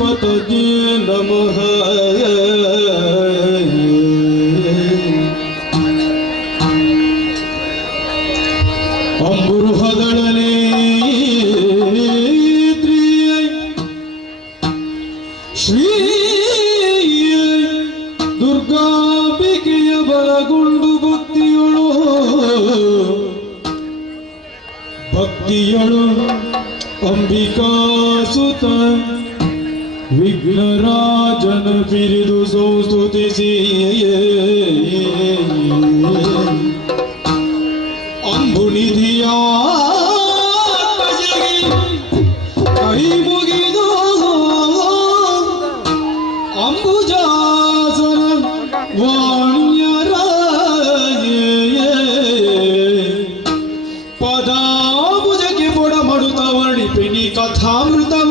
ಪತಜೇ ನಮಃ ಅಂಬುರುಹಗಳನೆ ಶ್ರೀ ದುರ್ಗಾಂಬಿಕೆಯ ಬಲಗೊಂಡು ಭಕ್ತಿಯಳು ಅಂಬಿಕಾಸುತ ವಿಘ್ನರಾಜನ ಬಿರಿದು ಸಂಸ್ತುತಿಸಿ ಅಂಬುನಿಧಿಯ ಕೈ ಮುಗಿದು ಅಂಬುಜಾಸನ ವಾಣ್ಯರ ಪದಾಂಬುಜಕ್ಕೆ ಬೊಡ ಮಡುತ್ತ ವರ್ಣಿಪೆನಿ ಕಥಾಮೃತವ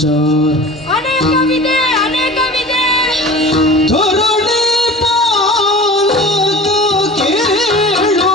ವಿಚಾರ ಅನೇಕವಿದೆ ಅನೇಕವಿದೆ. ಧರಣಿ ಪಾಲಕ ಕೇಳು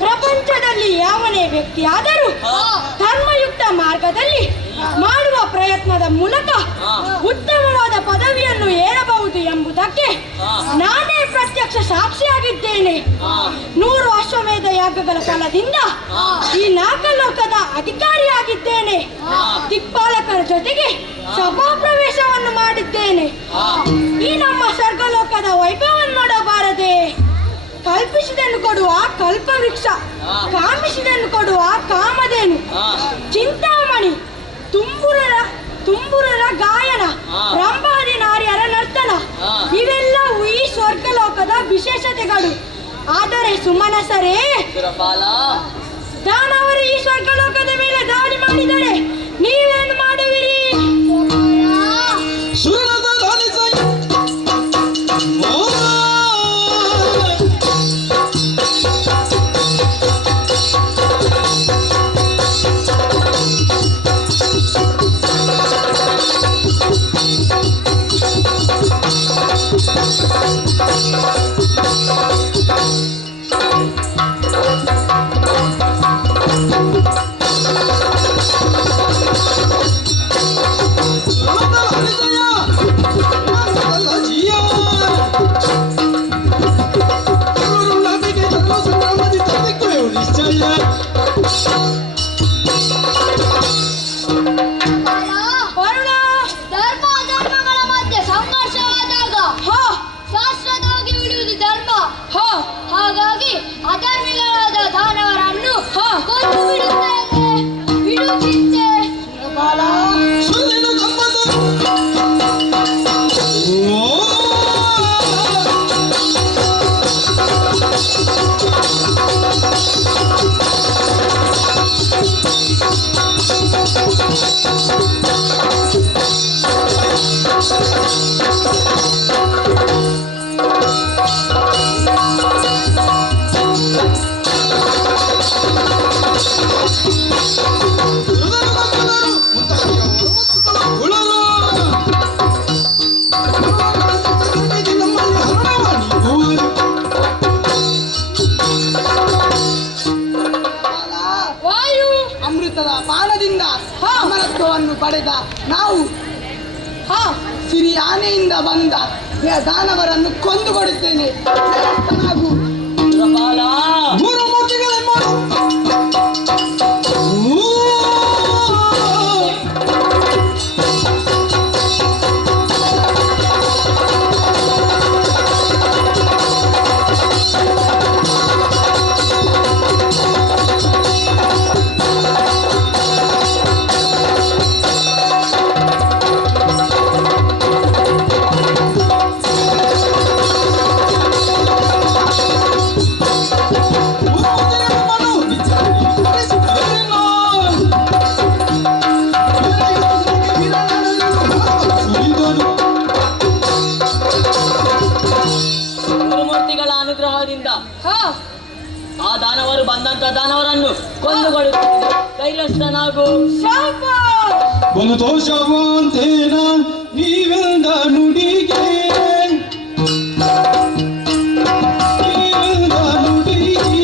ಪ್ರಪಂಚದಲ್ಲಿ ಯಾವನೇ ವ್ಯಕ್ತಿಯಾದರೂ ಧರ್ಮಯುಕ್ತ ಮಾರ್ಗದಲ್ಲಿ ಮಾಡುವ ಪ್ರಯತ್ನದ ಮೂಲಕ ಉತ್ತಮವಾದ ಪದವಿಯನ್ನು ಏರಬಹುದು ಎಂಬುದಕ್ಕೆ ನಾನೇ ಪ್ರತ್ಯಕ್ಷ ಸಾಕ್ಷಿಯಾಗಿದ್ದೇನೆ. 100 ಅಶ್ವಮೇಧ ಯಾಗಗಳ ಫಲದಿಂದ ಈ ನಾಗಲೋಕದ ಅಧಿಕಾರಿಯಾಗಿದ್ದೇನೆ. ದಿಕ್ಪಾಲಕರ ಜೊತೆಗೆ ಸಭಾ ಪ್ರವೇಶವನ್ನು ಮಾಡಿದ್ದೇನೆ. ಈ ನಮ್ಮ ಸ್ವರ್ಗಲೋಕದ ವೈಭವವನ್ನು ನೋಡಬಾರದೆ? ಕಲ್ಪಿಸಿದನ್ನು ಕೊಡುವ ಕಲ್ಪವೃಕ್ಷ, ಕಾಮಿಸಿದನ್ನು ಕೊಡುವ ಕಾಮಧೇನು, ಚಿಂತಾಮಣಿ, ತುಂಬುರರ ಗಾಯನ, ರಂಭಾದಿ ನಾರಿಯರ ನರ್ತನ ಇವೆಲ್ಲವೂ ಈ ಸ್ವರ್ಗಲೋಕದ ವಿಶೇಷತೆಗಳು. ಆದರೆ ಸುಮನಸರೇ, ದಾನವರು ಈ ಸ್ವರ್ಗಲೋಕದ ಮೇಲೆ ದಾಳಿ ಮಾಡಿದರೆ ನೀವೇನು ಮಾಡುವಿರಿ? ಹಾಗಾಗಿ ಅಧರ್ಮಿಗಳಾದ ದಾನವರನ್ನು ಕೊಂದು ಬಿಡುತ್ತೇನೆ. ಉಳರು ವಾಯು ಅಮೃತದ ಪಾನದಿಂದ ಅಮರತ್ವವನ್ನು ಪಡೆದ ನಾವು ಹಾ ಸಿರಿ ಆನೆಯಿಂದ ಬಂದ ದಾನವರನ್ನು ಕೊಂದು ಕೊಡುತ್ತೇನೆ. ಹಾಗೂ ರುದ್ರಪಾಲ ಗುರುಮೂರ್ತಿಗಳನ್ನು ಗುರುಮೂರ್ತಿಗಳ ಅನುಗ್ರಹದಿಂದ ಹಾ ಆ ದಾನವರು ಬಂದಂತ ದಾನವರನ್ನು ಕೊಂದುಕೊಳ್ಳುತ್ತೇನೆ. ಧೈರ್ಯಸ್ಥನಾಗು. ಶಾಬಾಷ್ ಒಂದು ದೋಷವಂತೇನ ನೀವೆಂದ ನುಡಿಗೆ ನೀವೆಂದ ನುಡಿಗೆ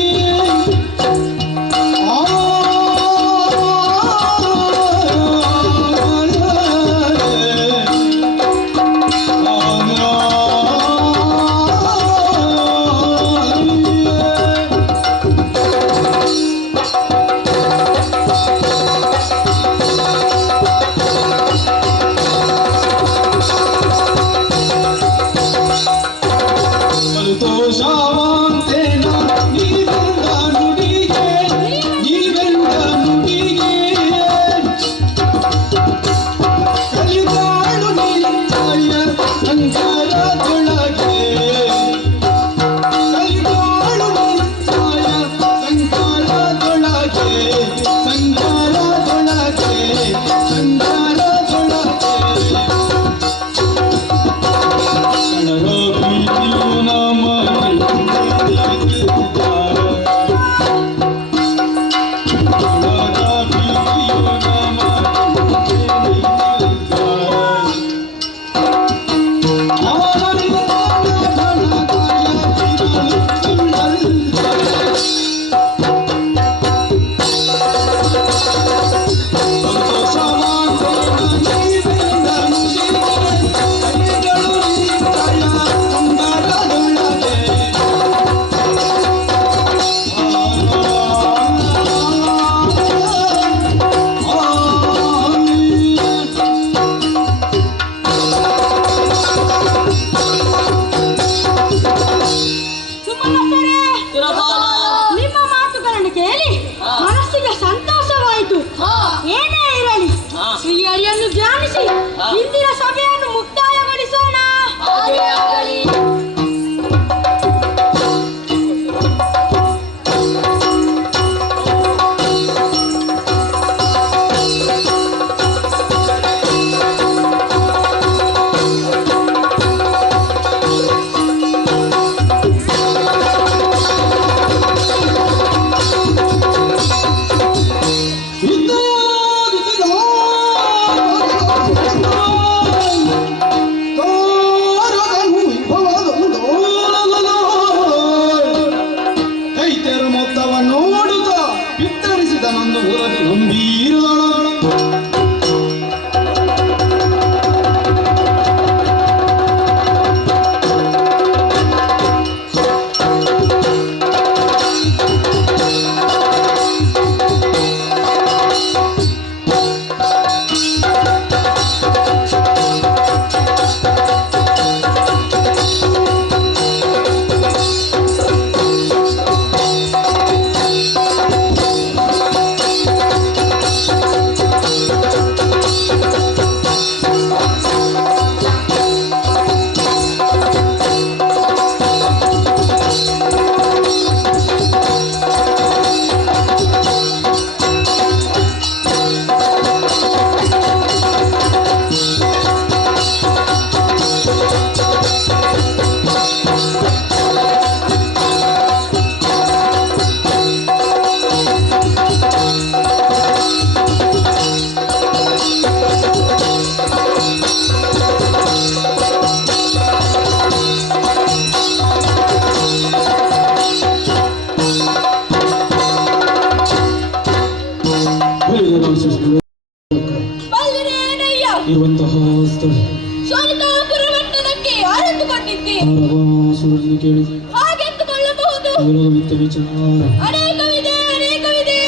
ಬಲ್ಲಿರಿ ಏನಯ್ಯ ಇರುವಂತಹ ಸ್ಥಳ ಶೋಣಿತಾಪುರ ಪಟ್ಟಣಕ್ಕೆ ಯಾರೆಂದುಕೊಂಡಿದ್ದಿ ಸೂರ್ಯನ ಕೇಳಿ ಹಾಗೆಂದುಕೊಳ್ಳಬಹುದು ವಿತ್ತ ವಿಚಾರ ಅನೇಕವಿದೆ ಅನೇಕವಿದೆ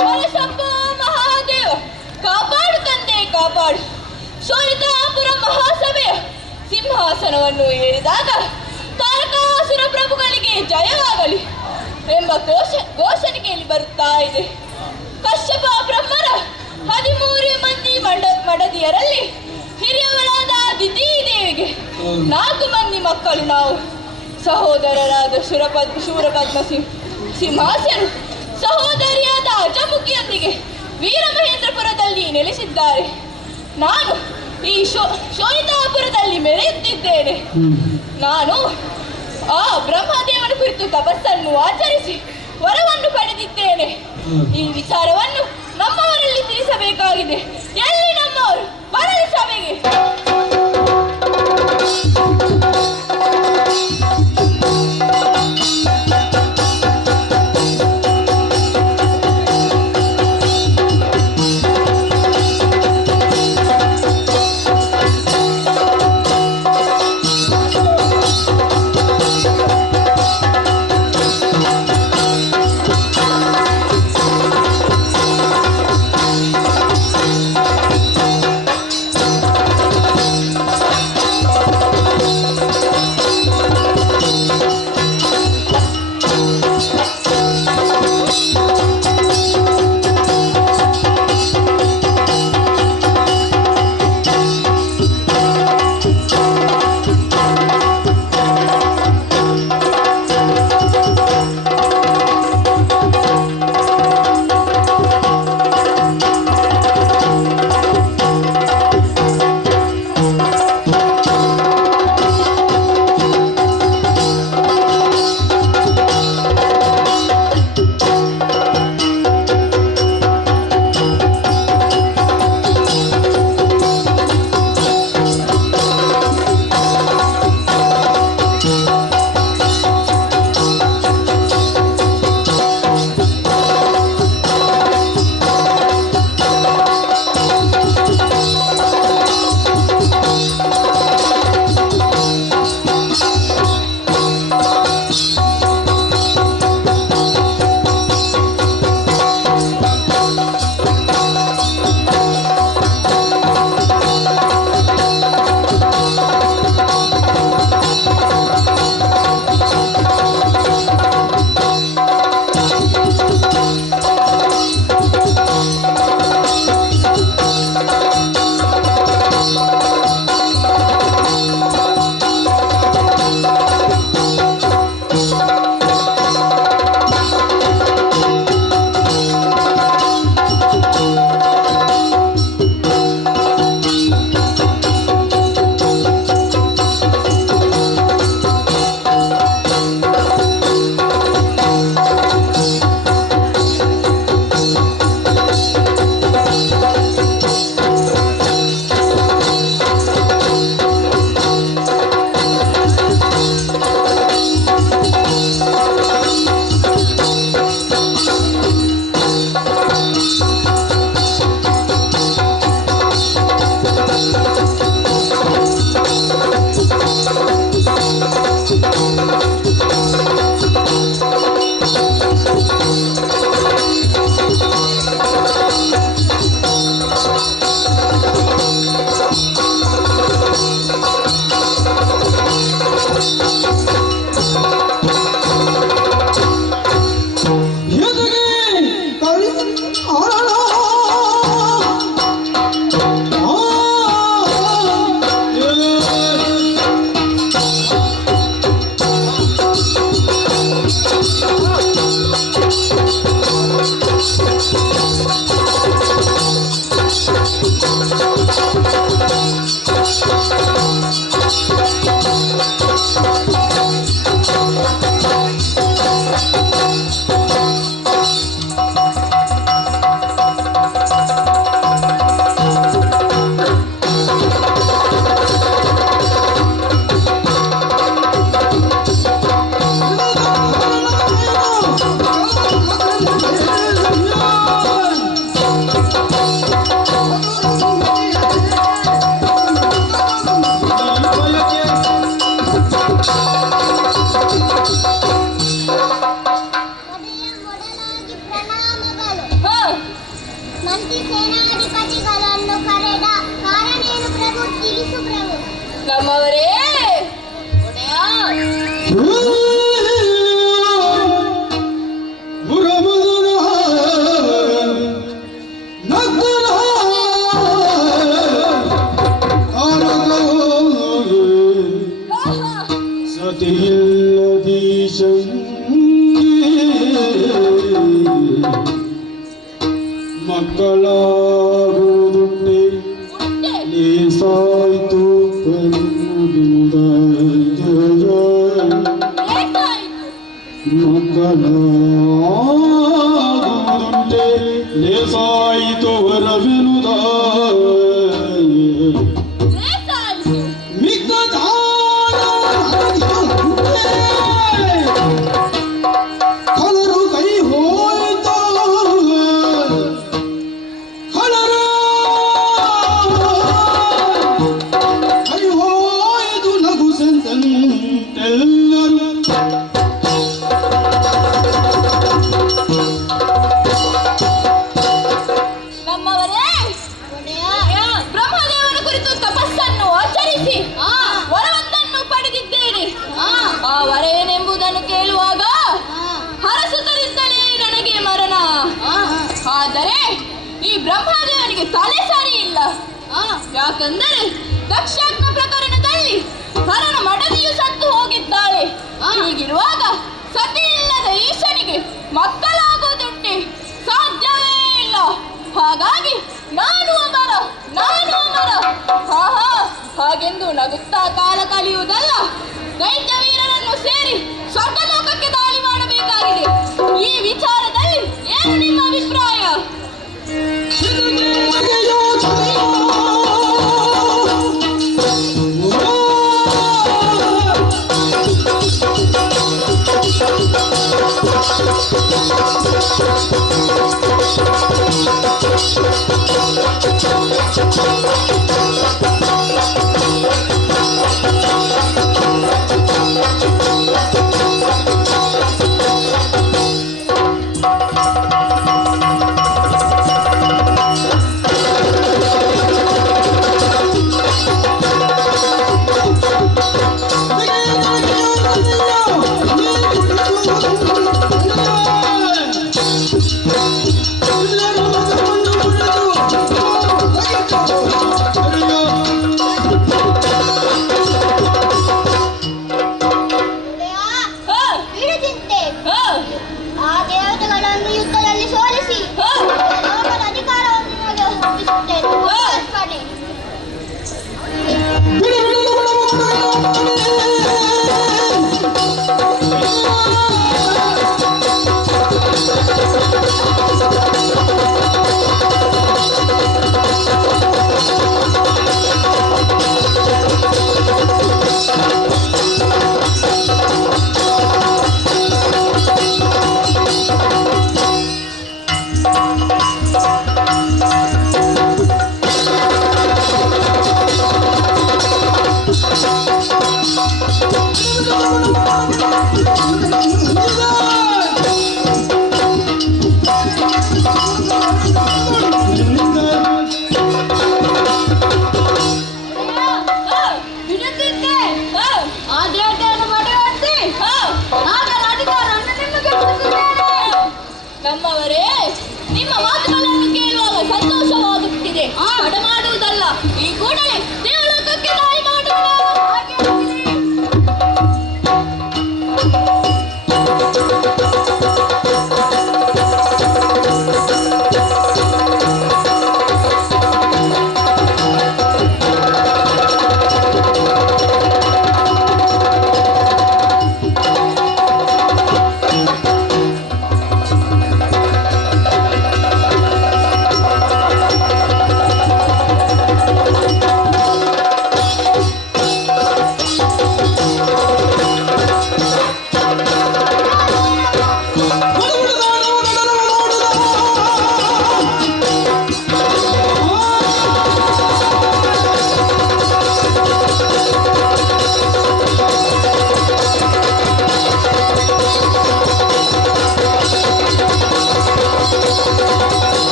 ವರಸಪ್ಪ ಮಹಾದೇವ ಕಾಪಾಡು ತಂದೆ ಕಾಪಾಡು ಶೋಣಿತಾಪುರ ಮಹಾಸಭೆಯ ಸಿಂಹಾಸನವನ್ನು ಏರಿದಾಗ ತಾರಕಾಸುರ ಪ್ರಭುಗಳಿಗೆ ಜಯವಾಗಲಿ ಎಂಬ ಘೋಷಣೆ ಕೇಳಿ ಬರುತ್ತಾ ಇದೆ. ಕಶ್ಯಪ ಬ್ರಹ್ಮರ 13 ಮಂದಿ ಮಡದಿಯರಲ್ಲಿ ಹಿರಿಯವಳಾದ ದಿತಿ ದೇವಿಗೆ 4 ಮಂದಿ ಮಕ್ಕಳು ನಾವು. ಸಹೋದರರಾದ ಶೂರಪದ್ಮ ಸಿಂಹಾಸನು ಸಹೋದರಿಯಾದ ಅಜಮುಖಿಯೊಂದಿಗೆ ವೀರಮಹೇಂದ್ರಪುರದಲ್ಲಿ ನೆಲೆಸಿದ್ದಾರೆ. ನಾನು ಈ ಶೋಣಿತಾಪುರದಲ್ಲಿ ಮೆರೆಯುತ್ತಿದ್ದೇನೆ. ನಾನು ಆ ಬ್ರಹ್ಮದೇವನ ಕುರಿತು ತಪಸ್ಸನ್ನು ಆಚರಿಸಿ ವರವನ್ನು ಪಡೆದಿದ್ದೇನೆ. ಈ ವಿಚಾರವನ್ನು ನಮ್ಮವರಲ್ಲಿ ತಿಳಿಸಬೇಕಾಗಿದೆ. ಎಲ್ಲಿ ನಮ್ಮವರು ಬರಲಿ ಸಭೆಗೆ. ಬ್ರಹ್ಮವರೇ ಒಡೆಯ ಮಕ್ಕಳಾಗುವುದುಂಟೆ ಲೇಸಾಯ್ತು ಮಕ್ಕಳಾಗುವುದುಂಟೆ ಲೇಸಾಯಿತು ವರವಿನುದ ಕಲರು ಕೈ ಹೋಯ್ತು ಕಲರು ಕೈ ಹೋಯ್ತು ನಗು ಸೆಂತೆಲ್ಲರೂ ನಮ್ಮವರೇ ಬ್ರಹ್ಮದೇವನ ಕುರಿತು ತಪಸ್ಸನ್ನು ಆಚರಿಸಿ ವರವೊಂದನ್ನು ಪಡೆದಿದ್ದೇನೆ. ಆ ವರ ಏನೆಂಬುದನ್ನು ಕೇಳುವಾಗ ಹರಸುತ್ತಲಿದ್ದಲೇ ನನಗೆ ಮರಣ. ಆದರೆ ಈ ಬ್ರಹ್ಮದೇವನಿಗೆ ತಲೆ ಸರಿ ಇಲ್ಲ. ಯಾಕಂದರೆ ದಕ್ಷಾಗ್ನ ಪ್ರಕರಣದಲ್ಲಿ ಹರನ ಮಡದಿಯು ಸತ್ತು ಹೋಗಿದ್ದಾಳೆ. ಹೀಗಿರುವಾಗ ಸತಿ ಇಲ್ಲದ ಈಶನಿಗೆ ಮಕ್ಕಳಾಗೋದುಂಟೆ ಸಾಧ್ಯವೇ ಇಲ್ಲ. ಹಾಗಾಗಿ ನಾನು ಅಮರ ಹಾಗೆಂದು ನಗುತ್ತಾ ಕಾಲ ಕಳೆಯುವುದಲ್ಲ, ದೈತ್ಯ ವೀರರನ್ನು ಸೇರಿ ಸ್ವರ್ಗಲೋಕಕ್ಕೆ ದಾಳಿ ಮಾಡಬೇಕಾಗಿದೆ. ಈ ವಿಚಾರದಲ್ಲಿ ಏನು ನಿಮ್ಮ ಅಭಿಪ್ರಾಯ? ನಮ್ಮವರೇ, ನಿಮ್ಮ ಮಾತುಗಳನ್ನು ಕೇಳುವಾಗ ಸಂತೋಷವಾಗುತ್ತಿದೆ. ತಡ ಮಾಡುವುದಲ್ಲ, ಈ ಕೂಡಲೇ ದೇವಲೋಕಕ್ಕೆ ದಾಳಿ ಮಾಡೋಣ.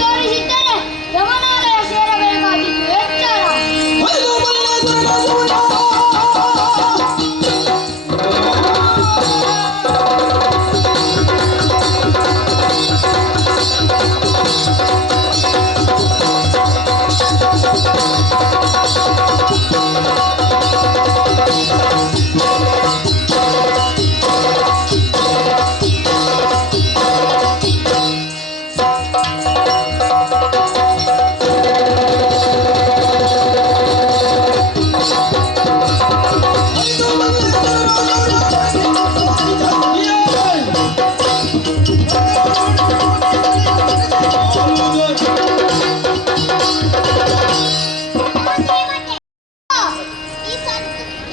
ತೋರಿಸಿದ್ದರೆ ಯಮನಾಲಯ ಸೇರಬೇಕಾಗಿತ್ತು. ಎಚ್ಚರ.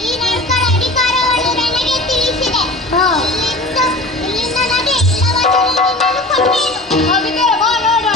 ಈ ನೌಕರ ಅಧಿಕಾರವನ್ನು ನನಗೆ ತಿಳಿಸಿದೆ. ಇಲ್ಲಿಂದ ನಡೆ, ಇಲ್ಲವಾದರೆ ನಿನ್ನನ್ನು ಕೊಲ್ಲೇನು. ಹಾಗಿದ್ದರೆ ಬಾ ನೋಡೋಣ.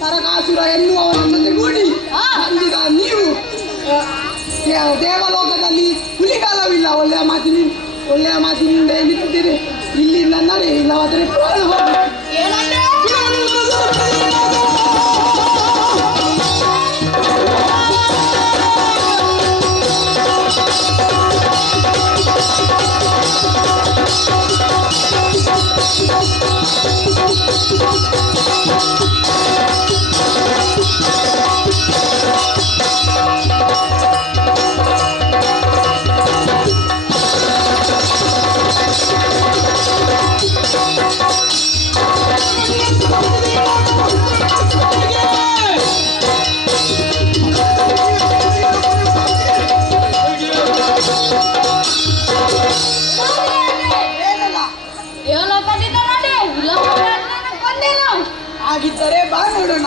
ಸರಕಾಸುರ ಎನ್ನುವವನನ್ನು ತೆಗೂಡಿ ಅಂದಿಗ ನೀವು ದೇವಲೋಕದಲ್ಲಿ ಹುಲಿಗಾಲವಿಲ್ಲ. ಒಳ್ಳೆಯ ಮಾತಿನಿಂದ ನಿಂತಿದ್ದೀರಿ. ಇಲ್ಲಿಂದ ನಡೆ, ಇಲ್ಲವಾದರೆ ಪ್ರಾಣ ಹೋಗಿ. ಯಮಲೋಕದಿಂದ ನಡೆ, ಇಲ್ಲವಾದರೆ ನಿನ್ನನ್ನು ಕೊಲ್ಲೇನು. ಆಗಿದ್ದರೆ ಬಾ ನೋಡೋಣ.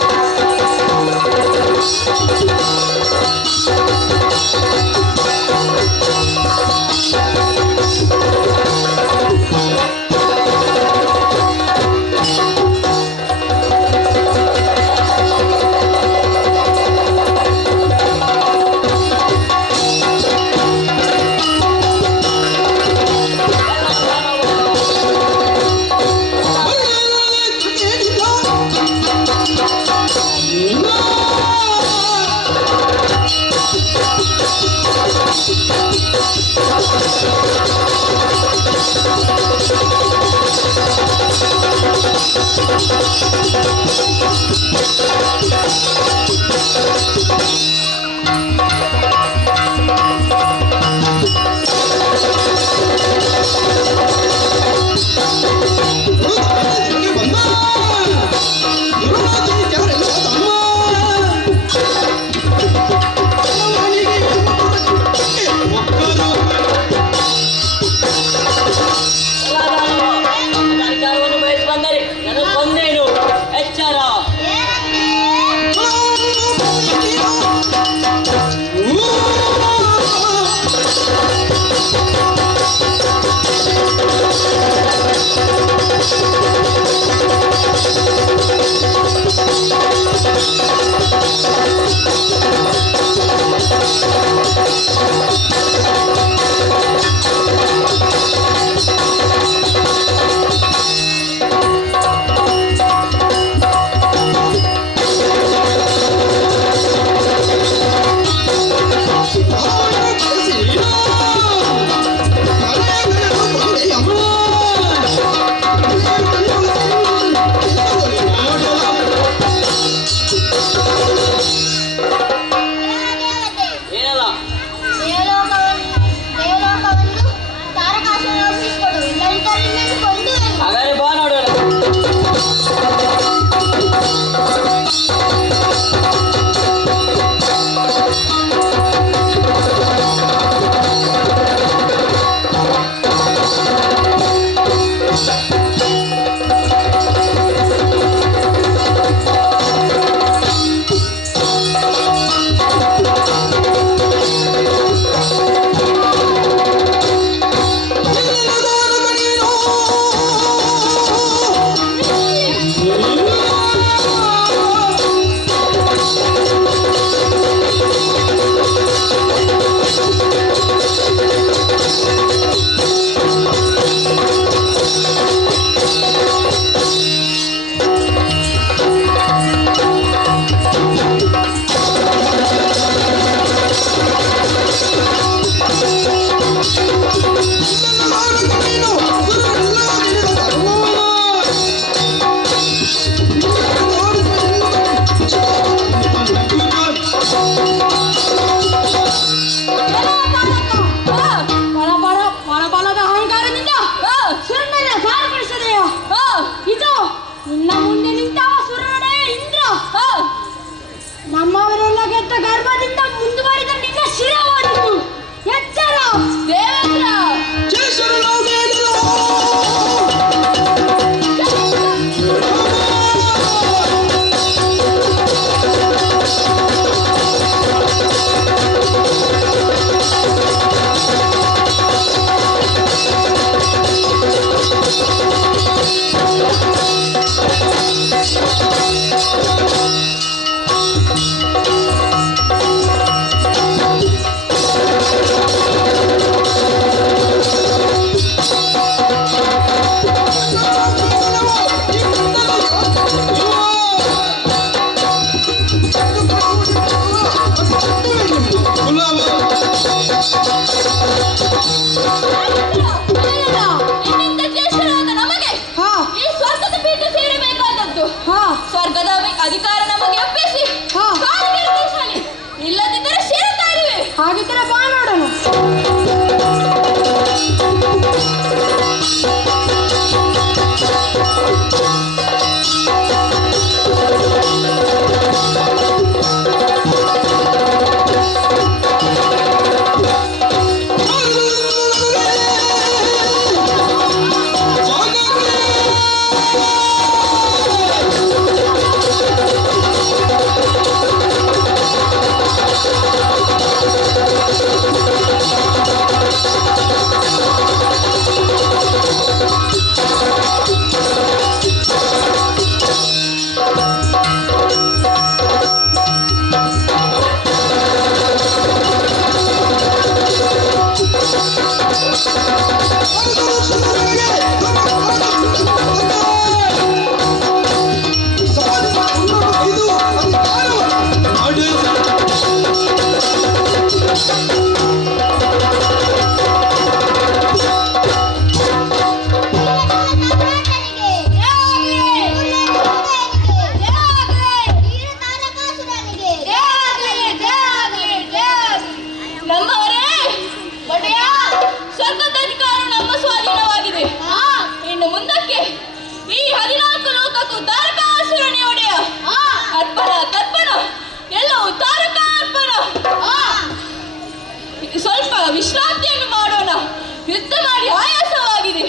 ಎಚ್ಚರ. ನಿನ್ನಿಂದ ಜ್ಯೇಷ್ಠರಾದ ನಮಗೆ ಈ ಸ್ವರ್ಗದ ಪೀಠ ಸೇರಬೇಕಾದದ್ದು. ಸ್ವರ್ಗದ ಅಧಿಕಾರ ನಮಗೆ ಒಪ್ಪಿಸಿ ಕಾಲಿಗೆ ಎತ್ತಿಸಲಿ. ಇಲ್ಲದಿದ್ದರೆ ಸೇರುತ್ತಾ ಇರುವೆ. ಹಾಗಿದ್ದರೆ ಬಾ ನೋಡೋಣ. ಸ್ವಲ್ಪ ವಿಶ್ರಾಂತಿಯನ್ನು ಮಾಡೋಣ. ಯುದ್ಧ ಮಾಡಿ ಆಯಾಸವಾಗಿದೆ.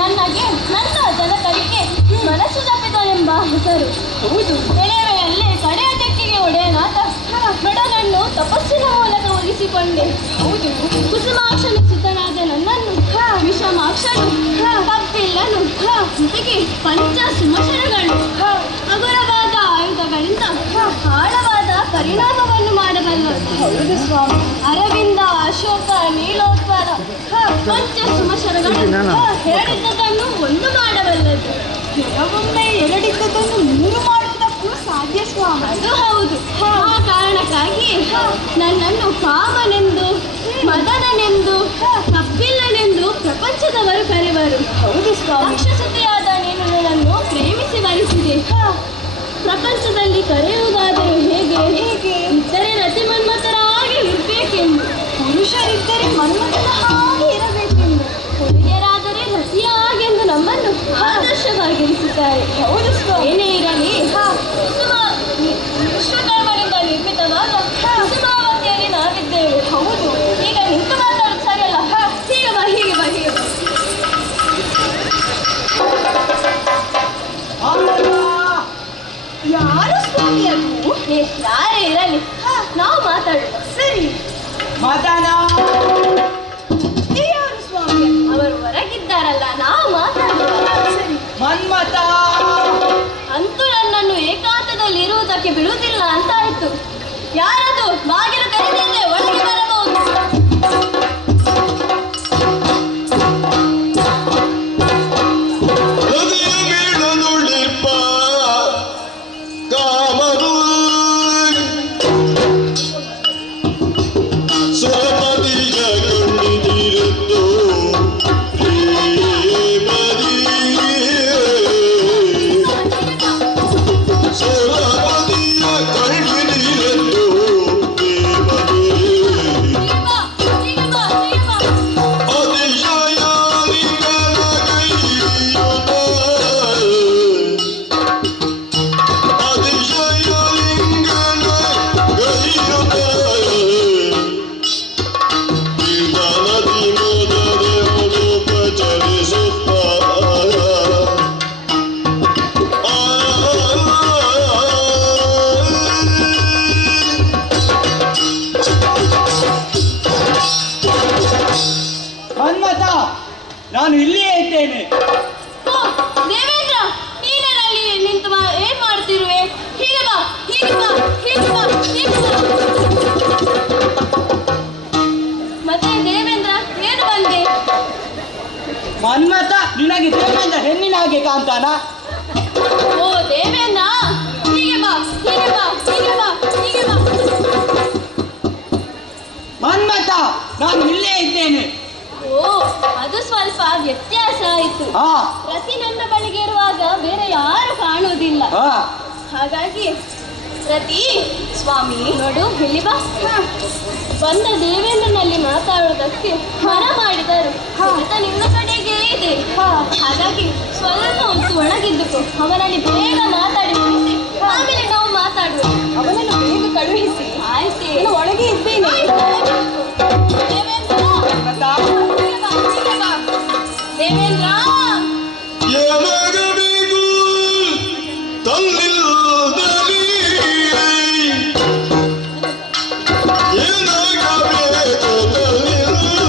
ನನಗೆ ನನ್ನ ಜನಕರಿಗೆ ಮನಸ್ಸು ತಪ್ಪಿದನೆಂಬ ಹೆಸರು. ಹೌದು, ಎಳೆವೆಯಲ್ಲೇ ಕಡೆಯ ತೆಕ್ಕಿಗೆ ಒಡೆಯನಾದ ಬಡನನ್ನು ತಪಸ್ಸಿನ ಮೂಲಕ ಒಲಿಸಿಕೊಂಡೆ. ಹೌದು, ಕುಸುಮಾಕ್ಷನ ಸುತನಾದ ನನ್ನನ್ನು ವಿಷಮಾಕ್ಷನು ಕಪ್ಪಿಲ್ಲನು ಜೊತೆಗೆ ಪಂಚ ಸುಮಶರಗಳು ಹಗುರವಾದ ಆಯುಧಗಳಿಂದ ಆಳವಾದ ಪರಿಣಾಮವನ್ನು ಮಾಡಬಲ್ಲರು. ಹೌದು ಸ್ವಾಮಿ, ಅರವಿಂದ ಅಶೋಕ ನೀಲೋತ್ಪಲ ಪಂಚ ಸುಮಶರಗಳು ಹೇಳಿದ್ದದನ್ನು ಒಂದು ಮಾಡಬಲ್ಲದು. ಕೆಲವೊಮ್ಮೆ ಎರಡಿದ್ದದನ್ನು ಮೂರು ಮಾಡುವುದಕ್ಕೂ ಸಾಧ್ಯ ಸ್ವಾಮಿ. ಅದು ಹೌದು. ಆ ಕಾರಣಕ್ಕಾಗಿ ನನ್ನನ್ನು ಕಾಮನೆಂದು ಮದನನೆಂದು ಕಪ್ಪಿಲ್ಲನೆಂದು ಪ್ರಪಂಚದವರು ಕರೆವರು. ಹೌದು ಸ್ವಾಮಿ, ರಾಕ್ಷಸತೆಯಾದ ನೀನು ನನ್ನನ್ನು ಪ್ರೇಮಿಸಿ ಬರಿಸಿದೆ. ಪ್ರಪಂಚದಲ್ಲಿ ಕರೆಯುವುದಾದರೂ ಹೇಗೆ ಇದ್ದರೆ ರತಿ ಮನ್ಮಥರಾಗಿ ಇರಬೇಕೆಂದು, ಪುರುಷರಿದ್ದರೆ ಮನ್ಮಥನ ಹಾಗೆ ಇರಬೇಕೆಂದು, ಹುಡುಗಿಯರಾದರೆ ರತಿಯ ಹಾಗೆಂದು ನಮ್ಮನ್ನು ಆದರ್ಶವಾಗಿರಿಸುತ್ತಾರೆ. ಹೌದು ಸ್ವಾಮಿ, ಏನೇ ಇರಲಿ ವಿಶ್ವಕರ್ಮನಿಂದ ನಿರ್ಮಿತವಾದ ಕುಸುಮಾವತಿಯಲ್ಲಿ ನಾವಿದ್ದೇವೆ. ಹೌದು, ಈಗ ನಿಂತು ಮಾತಾಡೋದು ಸರಿಯಲ್ಲ. ಹೀಗೆ ಬಾ ಹೀಗೆ ಬಾ ಹೀಗೆ ಬಾ. ಯಾರು ಸ್ವಾಮಿ ಅದು? ಯಾರೇ ಇರಲಿ, ನಾವು ಮಾತಾಡೋಣ. ಸರಿ. ಮದನ ಯಾರು ಸ್ವಾಮಿ? ಅವರು ಹೊರಗಿದ್ದಾರಲ್ಲ, ನಾವು ಮಾತಾಡೋಣ. ಸರಿ. ಮನ್ಮಥ ಅಂತೂ ನನ್ನನ್ನು ಏಕಾಂತದಲ್ಲಿ ಇರುವುದಕ್ಕೆ ಬಿಡುವುದಿಲ್ಲ ಅಂತ ಆಯ್ತು. ಯಾರದು? ಬಾಗಿಲು ತೆರೆದಿದೆ, ಒಳಗೆ ಬರಬಹುದು. ಮನ್ಮಥ, ನಾನು ಇಲ್ಲಿಯೇ ಇದ್ದೇನೆ. ಓ ದೇವೇಂದ್ರ, ನೀನಲ್ಲಿ ನಿಂತು ಏನ್ ಮಾಡ್ತಿರುವೆ? ಹೀಗೆ ಬಾ ಹೀಗೆ ಬಾ ಹೀಗೆ ಬಾ ಹೀಗೆ ಬಾ. ಮತ್ತೆ ದೇವೇಂದ್ರ, ಏನು ಬಂದೆ? ಮನ್ಮಥ, ನಿನಗೆ ದೇವೇಂದ್ರ ಹೆಣ್ಣಿನ ಹಾಗೆ ಕಾಣ್ತಾನ? ಓ ದೇವೇಂದ್ರ, ಹೀಗೆ ಬಾ ಹೀಗೆ ಬಾ ಹೀಗೆ ಬಾ ಹೀಗೆ ಬಾ. ಮನ್ಮಥ, ನಾನು ಇಲ್ಲೇ ಇದ್ದೇನೆ. ಓ, ಅದು ಸ್ವಲ್ಪ ವ್ಯತ್ಯಾಸ ಆಯಿತು. ರತಿ ನನ್ನ ಬಳಿಗೆ ಇರುವಾಗ ಬೇರೆ ಯಾರು ಕಾಣುವುದಿಲ್ಲ. ಹಾಗಾಗಿ ರತಿ ಸ್ವಾಮಿ ನೋಡು, ಇಲ್ಲಿ ಬಾ. ಬಂದ ದೇವೇಂದ್ರನಲ್ಲಿ ಮಾತಾಡೋದಕ್ಕೆ ಮನ ಮಾಡಿದರು. ಆತ ನಿನ್ನ ಕಡೆಗೆ ಇದೆ. ಹಾಗಾಗಿ ಸ್ವಲ್ಪ ಹೊತ್ತು ಒಳಗಿದ್ದುಕೋ. ಅವನಲ್ಲಿ ಬೇಗ ಮಾತಾಡಿ ಮುಗಿಸಿ ಆಮೇಲೆ ನಾವು ಮಾತಾಡುವ. ಅವನನ್ನು ಬೇಗ ಕಳುಹಿಸಿ. ಆಯ್ತು, ಒಳಗೆ ಇದ್ದೇನೆ. ದೇವೇಂದ್ರ, ದೇವೇಂದ್ರ, ಏನಾಗಬೇಕು ತಲ್ಲಿಲ್ಲದಲ್ಲಿ, ಏನಾಗಬೇಕು ತಲ್ಲಿಲ್ಲದಲ್ಲಿ,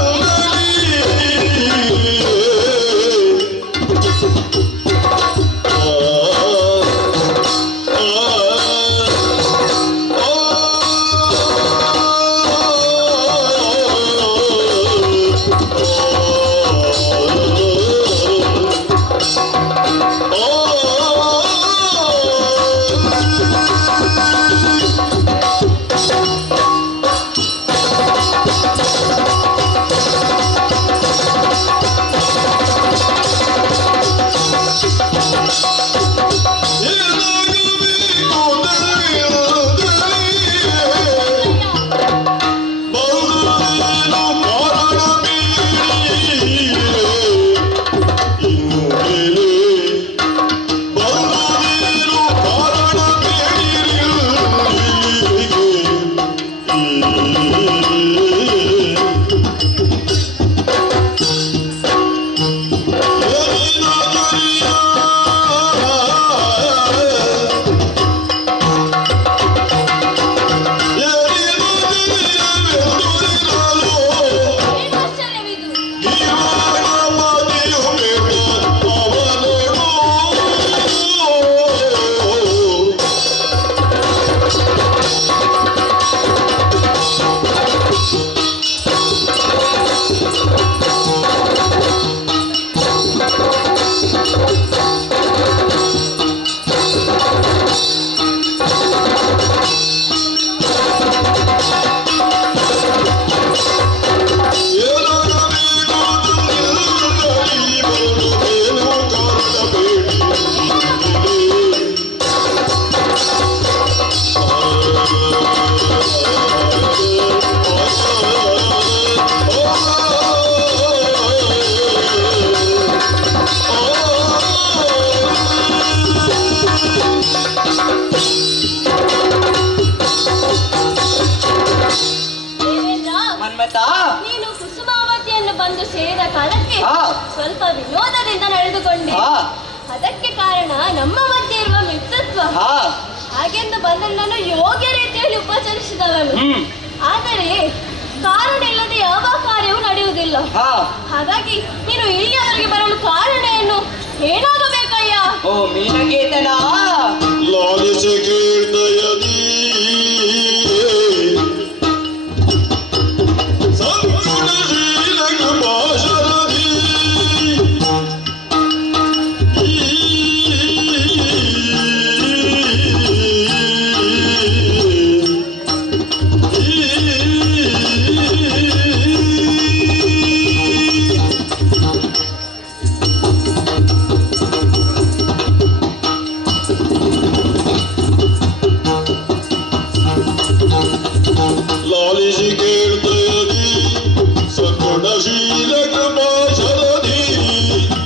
ಸ್ವಲ್ಪ ವಿನೋದದಿಂದ ನಡೆದುಕೊಂಡೆ. ಅದಕ್ಕೆ ಕಾರಣ ನಮ್ಮ ಮಧ್ಯೆ ಇರುವ ಮಿತ್ರತ್ವ. ಹಾಗೆಂದು ಬಂದರೆ ನಾನು ಯೋಗ್ಯ ರೀತಿಯಲ್ಲಿ ಉಪಚರಿಸಿದವನು. ಆದರೆ ಕಾರಣ ಇಲ್ಲದೆ ಯಾವ ಕಾರ್ಯವೂ ನಡೆಯುವುದಿಲ್ಲ. ಹಾಗಾಗಿ ನೀನು ಇಲ್ಲಿಯವರೆಗೆ ಬರಲು ಕಾರಣ ಏನು? ಏನಾಗಬೇಕಯ್ಯ? ಓ ಮೀನಕೇತನ, ಲಾಲಿಸಿ ಕೀರ್ತಯದಿ ಸಂಪುಟಶೀಲ ಕೃಪಾಶರದಿ ಲಾಲಿಸಿ ಕೀರ್ತಯದಿ ಸದ್ಗುಣಶೀಲ ಕೃಪಾಶರದಿ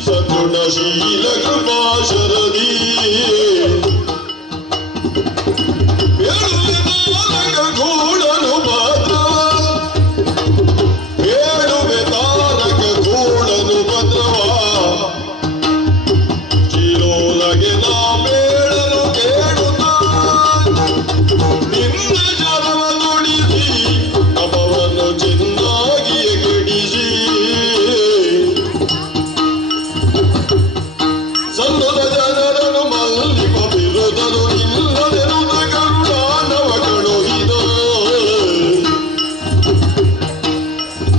ಸದ್ಗುಣಶೀಲ ಕೃಪಾಶರದಿ ಬೇಡುವೆ ತಾರಕ ಗೂಢನು ಭದ್ರವ ಬೇಡುವೆ ತಾರಕ ಗೂಢನು ಭದ್ರವ ಚಿರೋಲಗೆ ನಾ ಬೇಡನು ಕೇಳುತ್ತ ನಿನ್ನ ಜಲವ ನುಡಿಸಿ ಅಪವನ್ನು ಚೆನ್ನಾಗಿಯೇ ಕೆಡಿಸಿ ಸನ್ನದ ಜನರನ್ನು ಮಲ್ಲಿಪ ಬಿರುದರು ಇಲ್ಲದೆನುತ ಕರುಣಾನವ ಕಳುಹಿದ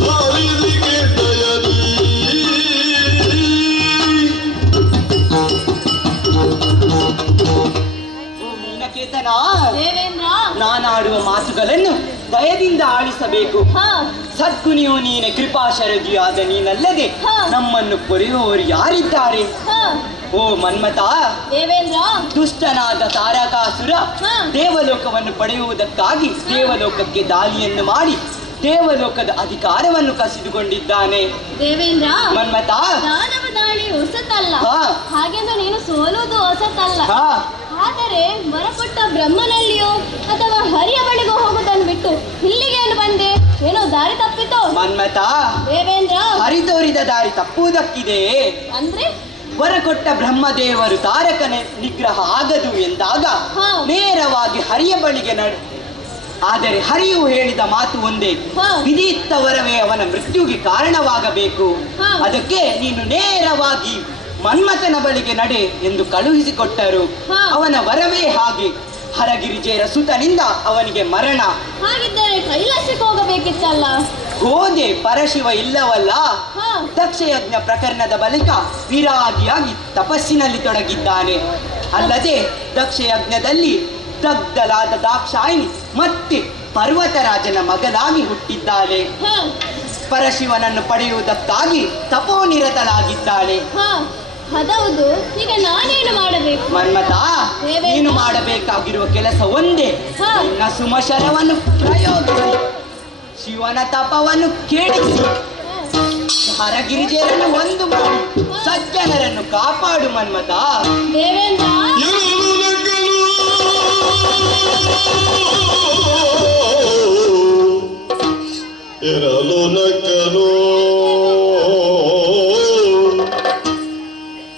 ಲಾಲಿಸಿ ಕೀರ್ತಯದಿ ಓ ಮೀನಕೇತನ, ದೇವೇಂದ್ರ, ನಾನಾಡುವ ಮಾತುಗಳನ್ನು ದಯದಿಂದ ಆಲಿಸಬೇಕು. ಸದ್ಗುಣಿಯು ನೀನೆ, ಕೃಪಾಶರದಿಯಾದ ನೀನಲ್ಲದೆ ನಮ್ಮನ್ನು ಪೊರೆಯುವವರು ಯಾರಿದ್ದಾರೆ? ಓ ಮನ್ಮಥ, ದೇವೇಂದ್ರ, ದುಷ್ಟನಾದ ತಾರಕಾಸುರ ದೇವಲೋಕವನ್ನು ಪಡೆಯುವುದಕ್ಕಾಗಿ ದೇವಲೋಕಕ್ಕೆ ದಾಳಿಯನ್ನು ಮಾಡಿ ದೇವಲೋಕದ ಅಧಿಕಾರವನ್ನು ಕಸಿದುಕೊಂಡಿದ್ದಾನೆ. ದೇವೇಂದ್ರ, ಮನ್ಮಥ, ದಾನವ ದಾಳಿ ಹೊಸತಲ್ಲ. ಹಾ. ಹಾಗೆಂದು ನೀನು ಸೋಲುವುದು ಹೊಸತಲ್ಲ. ಆದರೆ ವರಕೊಟ್ಟ ಬ್ರಹ್ಮನಲ್ಲಿಯೋ ಅಥವಾ ಹರಿಯ ಬಳಿಗೋ ಹೋಗುವುದನ್ನು ಬಿಟ್ಟು ಇಲ್ಲಿಗೆ ಏನು ಬಂದೆ? ಏನೋ ದಾರಿ ತಪ್ಪಿತೋ? ಮನ್ಮಥ, ದೇವೇಂದ್ರ, ಹರಿದೋರಿದ ದಾರಿ ತಪ್ಪುವುದಕ್ಕಿದೆ. ಅಂದ್ರೆ ವರ ಕೊಟ್ಟ ಬ್ರಹ್ಮದೇವರು ತಾರಕನ ನಿಗ್ರಹ ಆಗದು ಎಂದಾಗ ನೇರವಾಗಿ ಹರಿಯ ಬಳಿಗೆ ಆದರೆ ಹರಿಯು ಹೇಳಿದ ಮಾತು ಒಂದೇ, ವಿಧಿತ್ತ ವರವೇ ಅವನ ಮೃತ್ಯುಗೆ ಕಾರಣವಾಗಬೇಕು. ಅದಕ್ಕೆ ನೀನು ನೇರವಾಗಿ ಮನ್ಮಥನ ಬಳಿಗೆ ನಡೆ ಎಂದು ಕಳುಹಿಸಿಕೊಟ್ಟರು. ಅವನ ವರವೇ ಹಾಗೆ. ಹರಗಿರಿಜೇರ ಸುತನಿಂದ ಅವನಿಗೆ ಮರಣ. ಹಾಗಿದ್ದರೆ ಕೈಲಾಸಕ್ಕೆ ಹೋಗಬೇಕಿತ್ತಲ್ಲ. ಹೋದೆ, ಪರಶಿವ ಇಲ್ಲವಲ್ಲ. ದಕ್ಷಯಜ್ಞ ಪ್ರಕರಣದ ಬಳಿಕ ವಿರಾಗಿಯಾಗಿ ತಪಸ್ಸಿನಲ್ಲಿ ತೊಡಗಿದ್ದಾನೆ. ಅಲ್ಲದೆ ದಕ್ಷಯಜ್ಞದಲ್ಲಿ ದಗ್ಧಲಾದ ದಾಕ್ಷಾಯಿನಿ ಮತ್ತೆ ಪರ್ವತರಾಜನ ಮಗನಾಗಿ ಹುಟ್ಟಿದ್ದಾಳೆ. ಪರಶಿವನನ್ನು ಪಡೆಯುವುದಕ್ಕಾಗಿ ತಪೋನಿರತಳಾಗಿದ್ದಾಳೆ. ಅದೌದು. ಈಗ ನಾನೇನು ಮಾಡಬೇಕು? ಮನ್ಮಥ, ನೀನು ಮಾಡಬೇಕಾಗಿರುವ ಕೆಲಸ ಒಂದೇ. ನಿನ್ನ ಸುಮಶರವನ್ನು ಪ್ರಯೋಗಿಸಿ ಶಿವನ ತಪವನ್ನು ಕೇಳಿಸಿ ಹರಗಿರಿಜೇರನ್ನು ಒಂದು ಮಾಡಿ ಸಜ್ಜನರನ್ನು ಕಾಪಾಡು ಮನ್ಮಥ. ದೇವೇಂದ್ರ, ಇರಲು ನಕ್ಕನು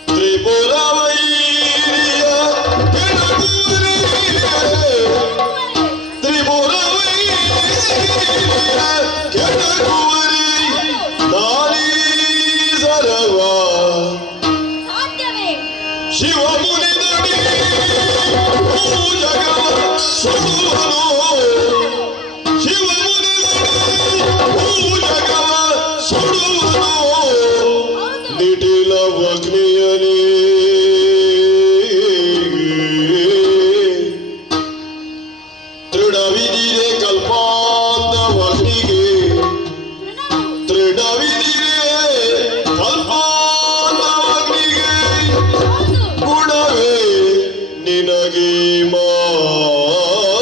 ತ್ರಿಪುರ ವೈರಿಯ ಕೆಣಕುವರಿ ತ್ರಿಪುರ ವೈರಿಯ ಕೆಣಕುವರಿ ದಾಳಿ ಸರವ ಸಾಧ್ಯವೇ? ಶಿವ ಮುನಿದಡಿ ಪೂಜಕ ಸುಡುವನು ಶಿವ ಪೂಜಕ ಸುಡುವನು ನಿಟಿಲ ಅಗ್ನಿಯನೇ ತೃಣವಿದಿರೆ ಕಲ್ಪಾಂತ ಅಗ್ನಿಗೆ ತೃಣವಿದಿರೆ ಕಲ್ಪಾಂತ ಅಗ್ನಿಗೆ ಗುಣವೇ ನಿನಗೆ ಮಾತು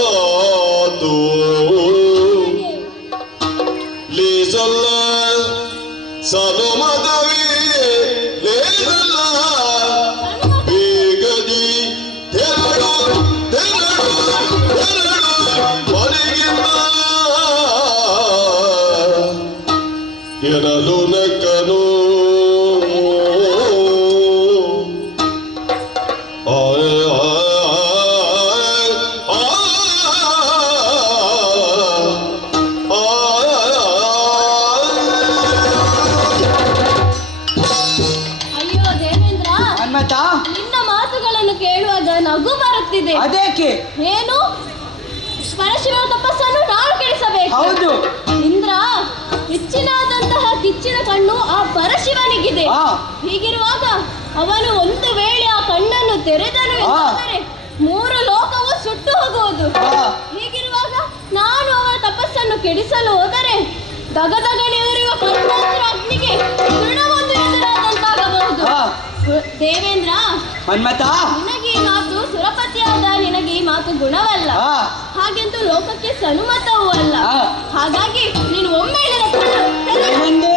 ಲೇಸಲ್ಲ ಸಲೋಮದವೇ ಲೇಸಲ್ಲ ಬೇಗದಿ ತೆರಳು ತೆರಳು ತೆರಳು ಮನೆಗಿಂದ ಎರಲು ನಕ್ಕನು ಅಯ್ಯೋ ದೇವೇಂದ್ರ, ಮನ್ಮಥ, ನಿನ್ನ ಮಾತುಗಳನ್ನು ಕೇಳುವಾಗ ನಗು ಬರುತ್ತಿದೆ. ಅದೇಕೆ? ಏನು ಪರಶಿವನ ತಪಸ್ಸನ್ನು ನಾನು ಕೆಡಿಸಬೇಕು? ಹೌದು. ಇಂದ್ರ, ಹೆಚ್ಚಿನಾದಂತಹ ಕಿಚ್ಚಿನ ಕಣ್ಣು ಆ ಪರಶಿವನಿಗಿದೆ. ಆ. ಹೀಗಿರುವಾಗ ಅವನು ಒಂದು ವೇಳೆ ಆ ಕಣ್ಣನ್ನು ತೆರೆದನು ಎಂದಾದರೆ 3 ಲೋಕವು ಸುಟ್ಟು ಹೋಗುವುದು. ಆ. ಹೀಗಿರುವಾಗ ನಾನು ಅವನ ತಪಸ್ಸನ್ನು ಕೆಡಿಸಲು ಹೋದರೆ ದಗದಗನೆಯುರಿಯುವ ಕಣ್ಣಾಂತರ ಅಗ್ನಿಗೆ ತೃಣವೊಂದು ಎದುರಾದಂತಾಗಬಹುದು. ಆ. ದೇವೇಂದ್ರ, ಮನ್ಮಥ, ನಿನಗೆ ಈ ಮಾತು ಸುರಪತಿಯಾದ ನಿನಗೆ ಈ ಮಾತು ಗುಣವಲ್ಲ. ಆ. ಹಾಗೆಂದು ಲೋಕಕ್ಕೆ ಸನುಮತವೂ ಅಲ್ಲ. ಆ. ಹಾಗಾಗಿ ನೀನು ಒಮ್ಮೆ ನನ್ನ ಕಣ್ಣು ತೆರೆ. ಏನೆಂದೆ?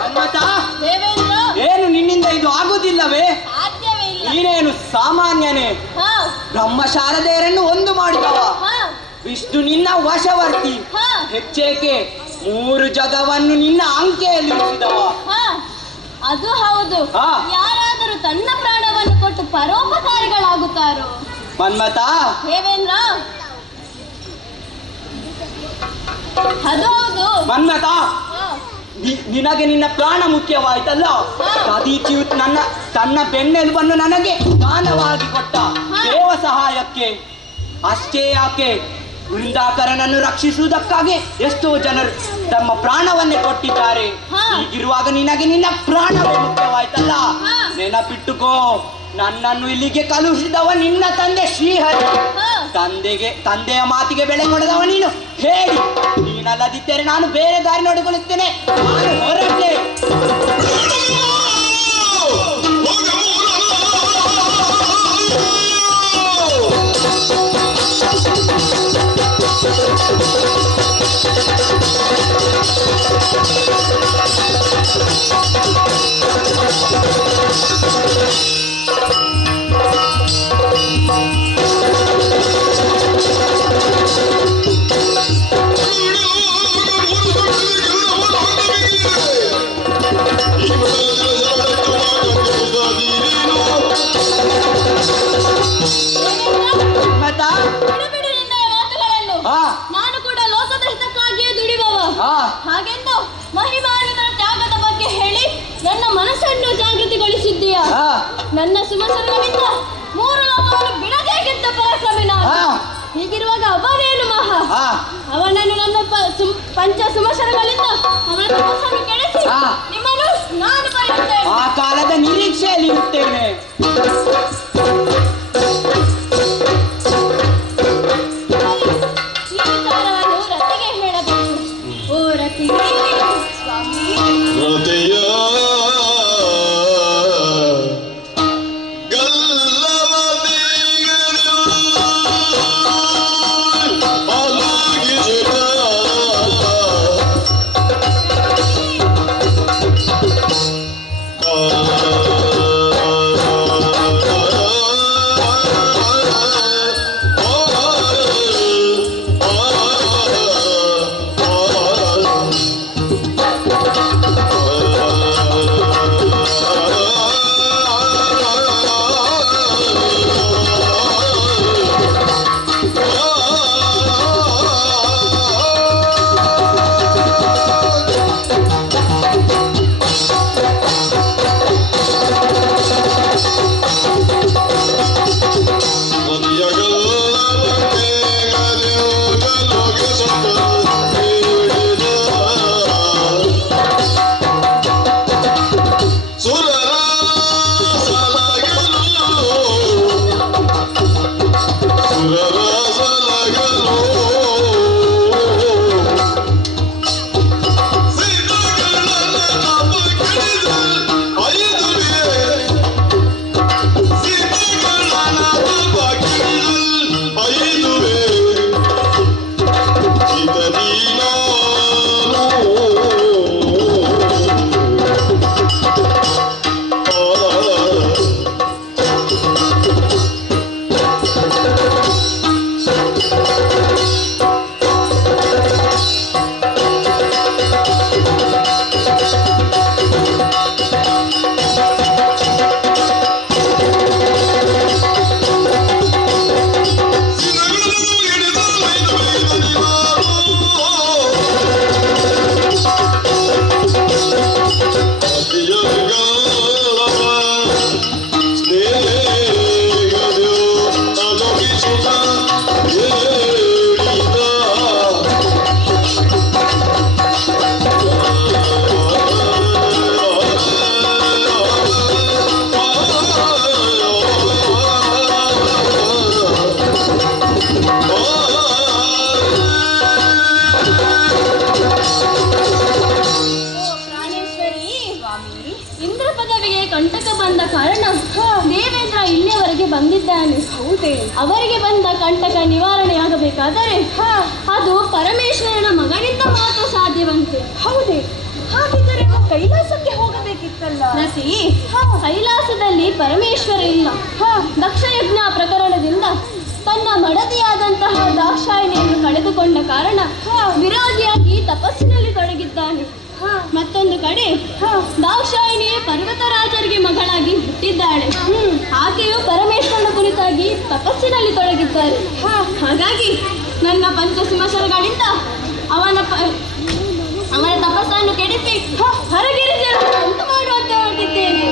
ಮನ್ಮಥ, ದೇವೇಂದ್ರ, ಏನು ನಿನ್ನಿಂದ ಇದು ಆಗುವುದಿಲ್ಲವೇ? ಸಾಧ್ಯವೇ ಇಲ್ಲ. ನೀನೇನು ಸಾಮಾನ್ಯನೇ? ಹಾ, ಬ್ರಹ್ಮ ಶಾರದೆಯರನ್ನು ಒಂದು ಮಾಡಿದವ. ಹಾ, ವಿಷ್ಣು ನಿನ್ನ ವಶವರ್ತಿ. ಹಾ, ಹೆಚ್ಚೇಕೆ 3 ಜಗವನ್ನು ನಿನ್ನ ಅಂಕೆಯಲ್ಲಿ ಇರಿಸಿದವ. ಹಾ, ಅದು ಹೌದು. ಹಾ. ಯಾರಾದರೂ ತನ್ನ ಪ್ರಾಣವನ್ನು ಕೊಟ್ಟು ಪರೋಪಕಾರಿಗಳಾಗುತ್ತಾರೋ? ಮನ್ಮಥ, ದೇವೇಂದ್ರ, ಅದು ಹೌದು. ಮನ್ಮಥ, ಹಾ, ನಿನಗೆ ನಿನ್ನ ಪ್ರಾಣ ಮುಖ್ಯವಾಯ್ತಲ್ಲ. ದದೀಚಿಯು ತನ್ನ ಬೆನ್ನೆಲುಬನ್ನು ನನಗೆ ದಾನವಾಗಿ ಕೊಟ್ಟ. ದೇವ ಸಹಾಯಕ್ಕೆ ಅಷ್ಟೇ ಯಾಕೆ, ವೃಂದಾಕರನನ್ನು ರಕ್ಷಿಸುವುದಕ್ಕಾಗಿ ಎಷ್ಟೋ ಜನರು ತಮ್ಮ ಪ್ರಾಣವನ್ನೇ ಕೊಟ್ಟಿದ್ದಾರೆ. ಹೀಗಿರುವಾಗ ನಿನಗೆ ನಿನ್ನ ಪ್ರಾಣವೇ ಮುಖ್ಯವಾಯ್ತಲ್ಲ. ನೆನಪಿಟ್ಟುಕೋ, ನನ್ನನ್ನು ಇಲ್ಲಿಗೆ ಕಳುಹಿಸಿದವ ನಿನ್ನ ತಂದೆ ಶ್ರೀಹರಿ. ತಂದೆಯ ಮಾತಿಗೆ ಬೆಲೆ ಕೊಡದವ ನೀನು. ಹೇಳಿ, ನೀನಲ್ಲದಿದ್ದರೆ ನಾನು ಬೇರೆ ದಾರಿ ನೋಡಿಕೊಳ್ಳುತ್ತೇನೆ. ನಾನು ಹೊರಟೆ. ಬಿಡು ನಿನ್ನ ಮಾತುಗಳನ್ನು. ನಾನು ಕೂಡ ಲೋಕದ ಹಿತಕ್ಕಾಗಿಯೇ ದುಡಿಯುವವ. ಹಾಗೆಂದು ಮಹಿಮಾನ್ವಿತರ ತ್ಯಾಗದ ಬಗ್ಗೆ ಹೇಳಿ ನನ್ನ ಮನಸ್ಸನ್ನು ಜಾಗೃತಿಗೊಳಿಸಿದ್ದೀಯ. ನನ್ನ ಸುಮಸರಗಳಿಂದ 3 ಲೋಕವನ್ನು ಬಿಡದೇ ಗೆದ್ದ ಪರಾಕ್ರಮಿ ನಾನು. ಹೀಗಿರುವಾಗ ಅವನೇನು ಮಹಾ, ಅವನನ್ನು ನನ್ನ ಪಂಚ ಸುಮಸರಗಳಿಂದ ಅವನ ತಪಸ್ಸನ್ನು ಕೆಡಿಸಿ ನಿಮ್ಮನ್ನು ನಾನು ಬರೆಯುತ್ತೇನೆ. ಆ ಕಾಲದ ನಿರೀಕ್ಷೆಯಲ್ಲಿ ಇರುತ್ತೇನೆ. ಈ ವಿಚಾರವನ್ನು ರತಿಗೆ ಹೇಳಬೇಕು. ಓ ರತಿಗೆ, ಸ್ವಾಮಿ ರತಿಯ ಬಂದ ಕಾರಣ ದೇವೇಂದ್ರ ಇಲ್ಲಿಯವರೆಗೆ ಬಂದಿದ್ದಾನೆ. ಹೌದೇ? ಅವರಿಗೆ ಬಂದ ಕಂಟಕ ನಿವಾರಣೆಯಾಗಬೇಕಾದರೆ ಅದು ಪರಮೇಶ್ವರನ ಮಗನಿಂದ ಮಾತ್ರ ಸಾಧ್ಯವಂತೆ. ಹೌದೇ? ಹಾಗಿದ್ದರೆ ಕೈಲಾಸಕ್ಕೆ ಹೋಗಬೇಕಿತ್ತಲ್ಲ. ರತಿ, ಕೈಲಾಸದಲ್ಲಿ ಪರಮೇಶ್ವರ ಇಲ್ಲ. ದಕ್ಷಯಜ್ಞ ಪ್ರಕರಣದಿಂದ ತನ್ನ ಮಡದಿಯಾದಂತಹ ದಾಕ್ಷಾಯಿಣಿಯನ್ನು ಕಳೆದುಕೊಂಡ ಕಾರಣ ವಿರೋಧಿಯಾಗಿ ತಪಸ್ಸಿನಲ್ಲಿ ತೊಡಗಿದ್ದಾನೆ. ಮತ್ತೊಂದು ಕಡೆ ದಾಕ್ಷಾಯಿಣಿಯೇ ಪರ್ವತರಾಜರಿಗೆ ಮಗಳಾಗಿ ಹುಟ್ಟಿದ್ದಾಳೆ. ಆಕೆಯು ಪರಮೇಶ್ವರನ ಕುರಿತಾಗಿ ತಪಸ್ಸಿನಲ್ಲಿ ತೊಡಗಿದ್ದಾರೆ. ಹಾಗಾಗಿ ನನ್ನ ಪಂಚಸಿಂಹಶರಗಳಿಂದ ಅವನ ತಪಸ್ಸನ್ನು ಕೆಡಿಸಿ ಹೊರಗಿರಿಸಲು ಉಂಟು ಮಾಡುವಂತೆ ಹೊರಟಿದ್ದೇನೆ.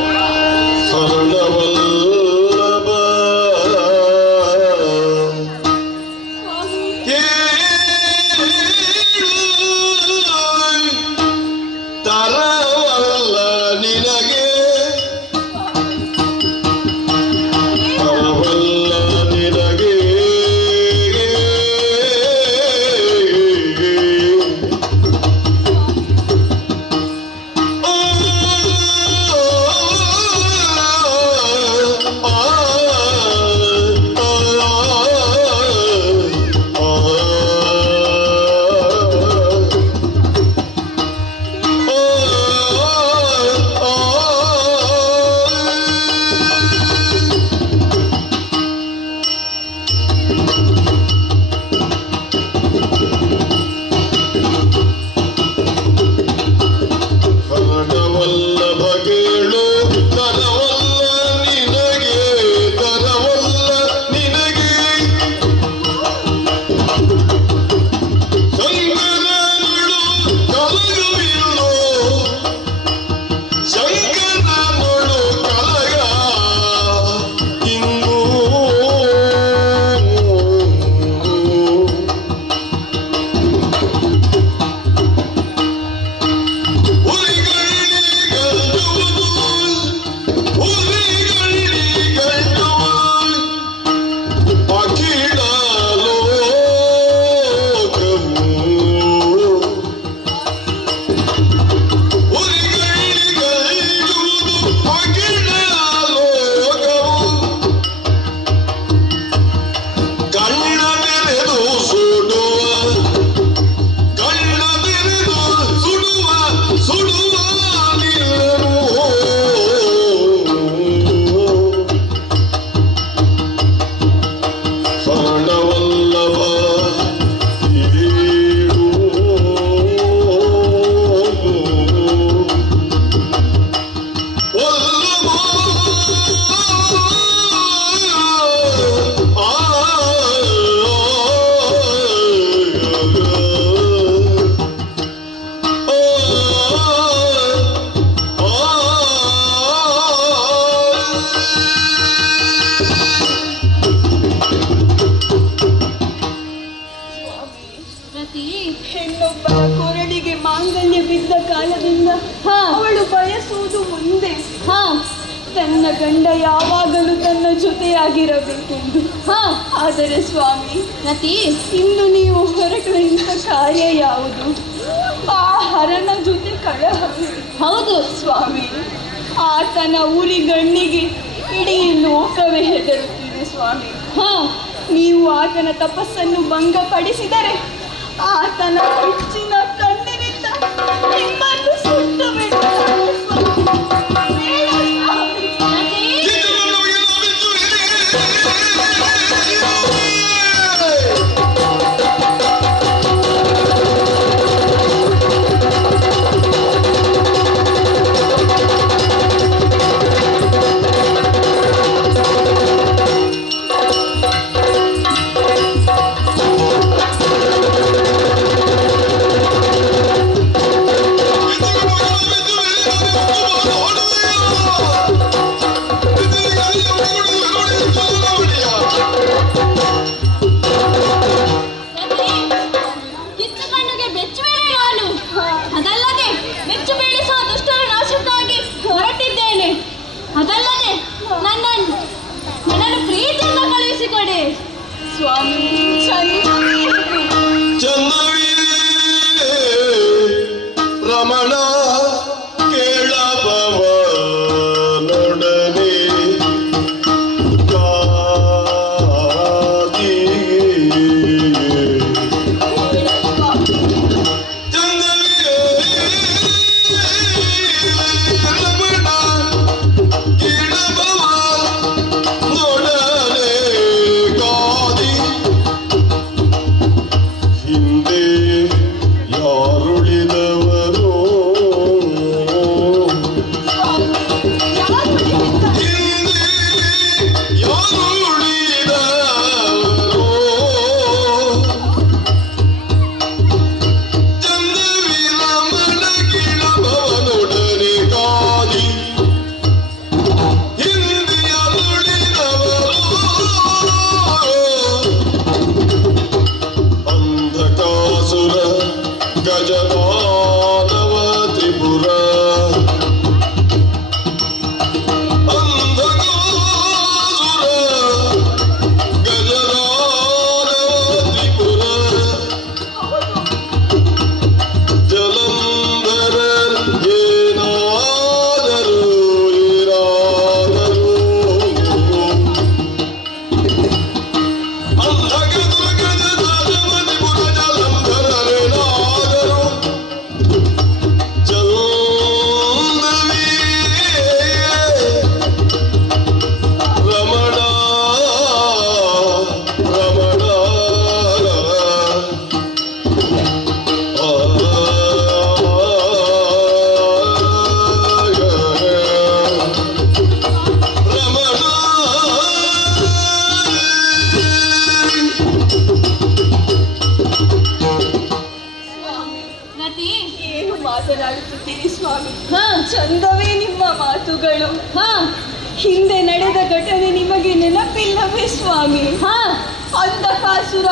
ಹೆಣ್ಣೊಬ್ಬರ ಕೊರಳಿಗೆ ಮಾಂಗಲ್ಯ ಬಿದ್ದ ಕಾಲದಿಂದ ಅವಳು ಬಯಸುವುದು ಮುಂದೆ ತನ್ನ ಗಂಡ ಯಾವಾಗಲೂ ತನ್ನ ಜೊತೆಯಾಗಿರಬೇಕೆಂದು. ಆದರೆ ಸ್ವಾಮಿ, ಇಂದು ನೀವು ಹೊರಟು ಇಂಥ ಕಾರ್ಯ ಯಾವುದು? ಆ ಹರನ ಜೊತೆ ಕಳಹವೇ? ಹೌದು ಸ್ವಾಮಿ, ಆತನ ಊರಿಗಣ್ಣಿಗೆ ಇಡೀ ಲೋಕವೇ ಹೆದರುತ್ತಿದೆ ಸ್ವಾಮಿ. ನೀವು ಆತನ ತಪಸ್ಸನ್ನು ಭಂಗಪಡಿಸಿದರೆ ಆತನ ಹೆಚ್ಚಿನ ಕಣ್ಣಿನಿಂದ ನಿಮ್ಮನ್ನು ಸುಟ್ಟು ಬಿಡುತ್ತಾರೆ ಸ್ವಾಮಿ. ಹೇಳ್ತೀರಿ ಸ್ವಾಮಿ. ಚಂದವೇ ನಿಮ್ಮ ಮಾತುಗಳು. ಹಿಂದೆ ನಡೆದ ಘಟನೆ ನಿಮಗೆ ನೆನಪಿಲ್ಲವೇ ಸ್ವಾಮಿ? ಅಂಧಕಾಸುರ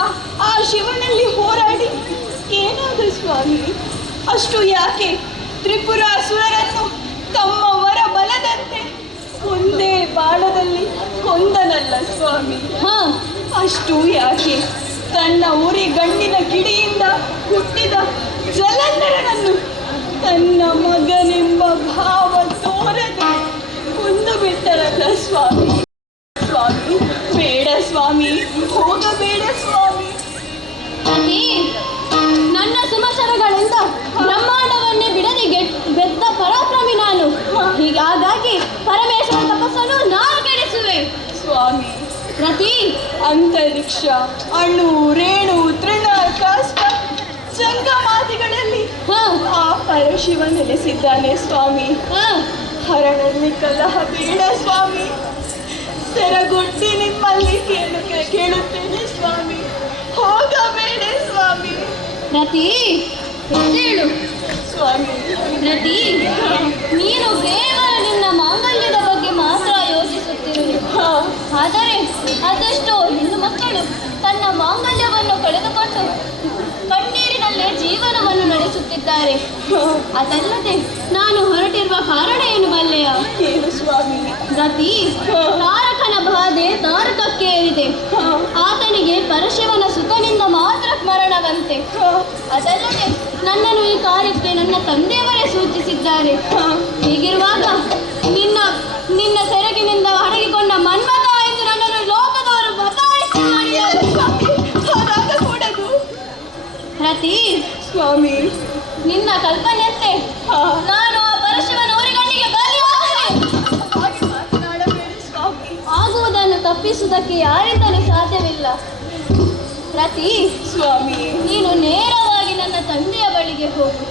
ಆ ಶಿವನಲ್ಲಿ ಹೋರಾಡಿ ಏನಾದ ಸ್ವಾಮಿ? ಅಷ್ಟು ಯಾಕೆ ತ್ರಿಪುರಾಸುರರನ್ನು ತಮ್ಮ ವರ ಬಲದಂತೆ ಒಂದೇ ಬಾಣದಲ್ಲಿ ಕೊಂದನಲ್ಲ ಸ್ವಾಮಿ? ಅಷ್ಟು ಯಾಕೆ ತನ್ನ ಉರಿ ಗಂಡಿನ ಕಿಡಿಯಿಂದ ಹುಟ್ಟಿದ ಜಲಂಧರನನ್ನು ತನ್ನ ಮಗನೆಂಬ ಭಾವ ತೋರದೆ ಕೊಂದು ಬಿಟ್ಟರಲ್ಲ ಸ್ವಾಮಿ? ಸ್ವಾಮಿ ಬೇಡ ಸ್ವಾಮಿ, ಹೋಗಬೇಡ ಸ್ವಾಮಿ. ನನ್ನ ಸುಮಶರಗಳಿಂದ ಬ್ರಹ್ಮಾಂಡವನ್ನೇ ಬಿಡದೆ ಗೆದ್ದ ಪರಾಕ್ರಮಿ ನಾನು. ಹೀಗಾಗಿ ಪರಮೇಶ್ವರ ತಪಸ್ಸನ್ನು ನಾನು ಕೆಡಿಸುವೆ ಸ್ವಾಮಿ. ರತಿ, ಅಂತರಿಕ್ಷ, ಅಣು, ರೇಣು, ತೃಣ, ಕಾಷ್ಟ, ಜಂಗಮಾದಿಗಳಲ್ಲಿ ಆ ಪರಶಿವ ನೆಲೆಸಿದ್ದಾನೆ ಸ್ವಾಮಿ. ಹರನಲ್ಲಿ ಕಲಹ ಬೇಡ ಸ್ವಾಮಿ. ಸೆರಗುಟ್ಟಿ ನಿಮ್ಮಲ್ಲಿ ಕೇಳುತ್ತೇನೆ ಸ್ವಾಮಿ, ಹೋಗಬೇಡ ಸ್ವಾಮಿ. ರತಿ, ಹೇಳು ಸ್ವಾಮಿ. ರತಿ, ನೀನು ಕೇವಲ ನಿನ್ನ ಮಾಂಗಲ್ಯದ ಬಗ್ಗೆ ಮಾತ್ರ ಯೋಚಿಸುತ್ತಿರುವೆ. ಆದರೆ ಅದೆಷ್ಟೋ ಹೆಣ್ಣು ಮಕ್ಕಳು ತನ್ನ ಮಾಂಗಲ್ಯವನ್ನು ಕಳೆದುಕೊಂಡು ಕಣ್ಣೀರಿನಲ್ಲೇ ಜೀವನವನ್ನು ನಡೆಸುತ್ತಿದ್ದಾರೆ. ಅದಲ್ಲದೆ ನಾನು ಹೊರಟಿರುವ ಕಾರಣ ಏನು ಬಲ್ಲೆಯ? ಏನು ಸ್ವಾಮಿ? ರತಿ, ತಾರಕನ ಬಾಧೆ ತಾರಕಕ್ಕೆ ಏರಿದೆ. ಆತನಿಗೆ ಪರಶಿವನ ಸುತನಿಂದ ಮಾತ್ರ ಮರಣವಂತೆ. ಅದಲ್ಲದೆ ನನ್ನನ್ನು ಈ ಕಾರ್ಯಕ್ಕೆ ನನ್ನ ತಂದೆಯವರೇ ಸೂಚಿಸಿದ್ದಾರೆ. ಹೀಗಿರುವಾಗ ನಿನ್ನ ಸೆರಗಿನಿಂದ ಅಡಗಿಕೊಂಡ ಮನ್ಮಥ ಎಂದು ನನ್ನನ್ನು ಲೋಕದವರು ಬತಾಯಿಸಿ ಮಾಡಿದ್ದಾರೆ. ಹಾಗಾಗಕೂಡದು ರತಿ ಸ್ವಾಮಿ. ನಿನ್ನ ಕಲ್ಪನೆಯಂತೆ ನಾನು ಆ ಪರಶಿವನ ಊರಿಗಣ್ಣಿಗೆ ಬಲಿಯಾಗುವೆ. ಹಾಗೆ ಮಾತನಾಡಬೇಡಿ ಸ್ವಾಮಿ. ಆಗುವುದನ್ನು ತಪ್ಪಿಸುವುದಕ್ಕೆ ಯಾರಿಂದಲೂ ಸಾಧ್ಯವಿಲ್ಲ. ರತಿ ಸ್ವಾಮಿ, ನೀನು ನೇರವಾಗಿ ನನ್ನ ತಂದೆಯ ಬಳಿಗೆ ಹೋಗು.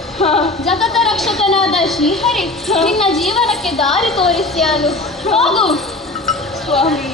ಜಗತ ರಕ್ಷಕನಾದ ಶ್ರೀಹರಿ ನಿನ್ನ ಜೀವನಕ್ಕೆ ದಾರಿ ತೋರಿಸ್ಯಾನು. ಹೋಗು ಸ್ವಾಮಿ.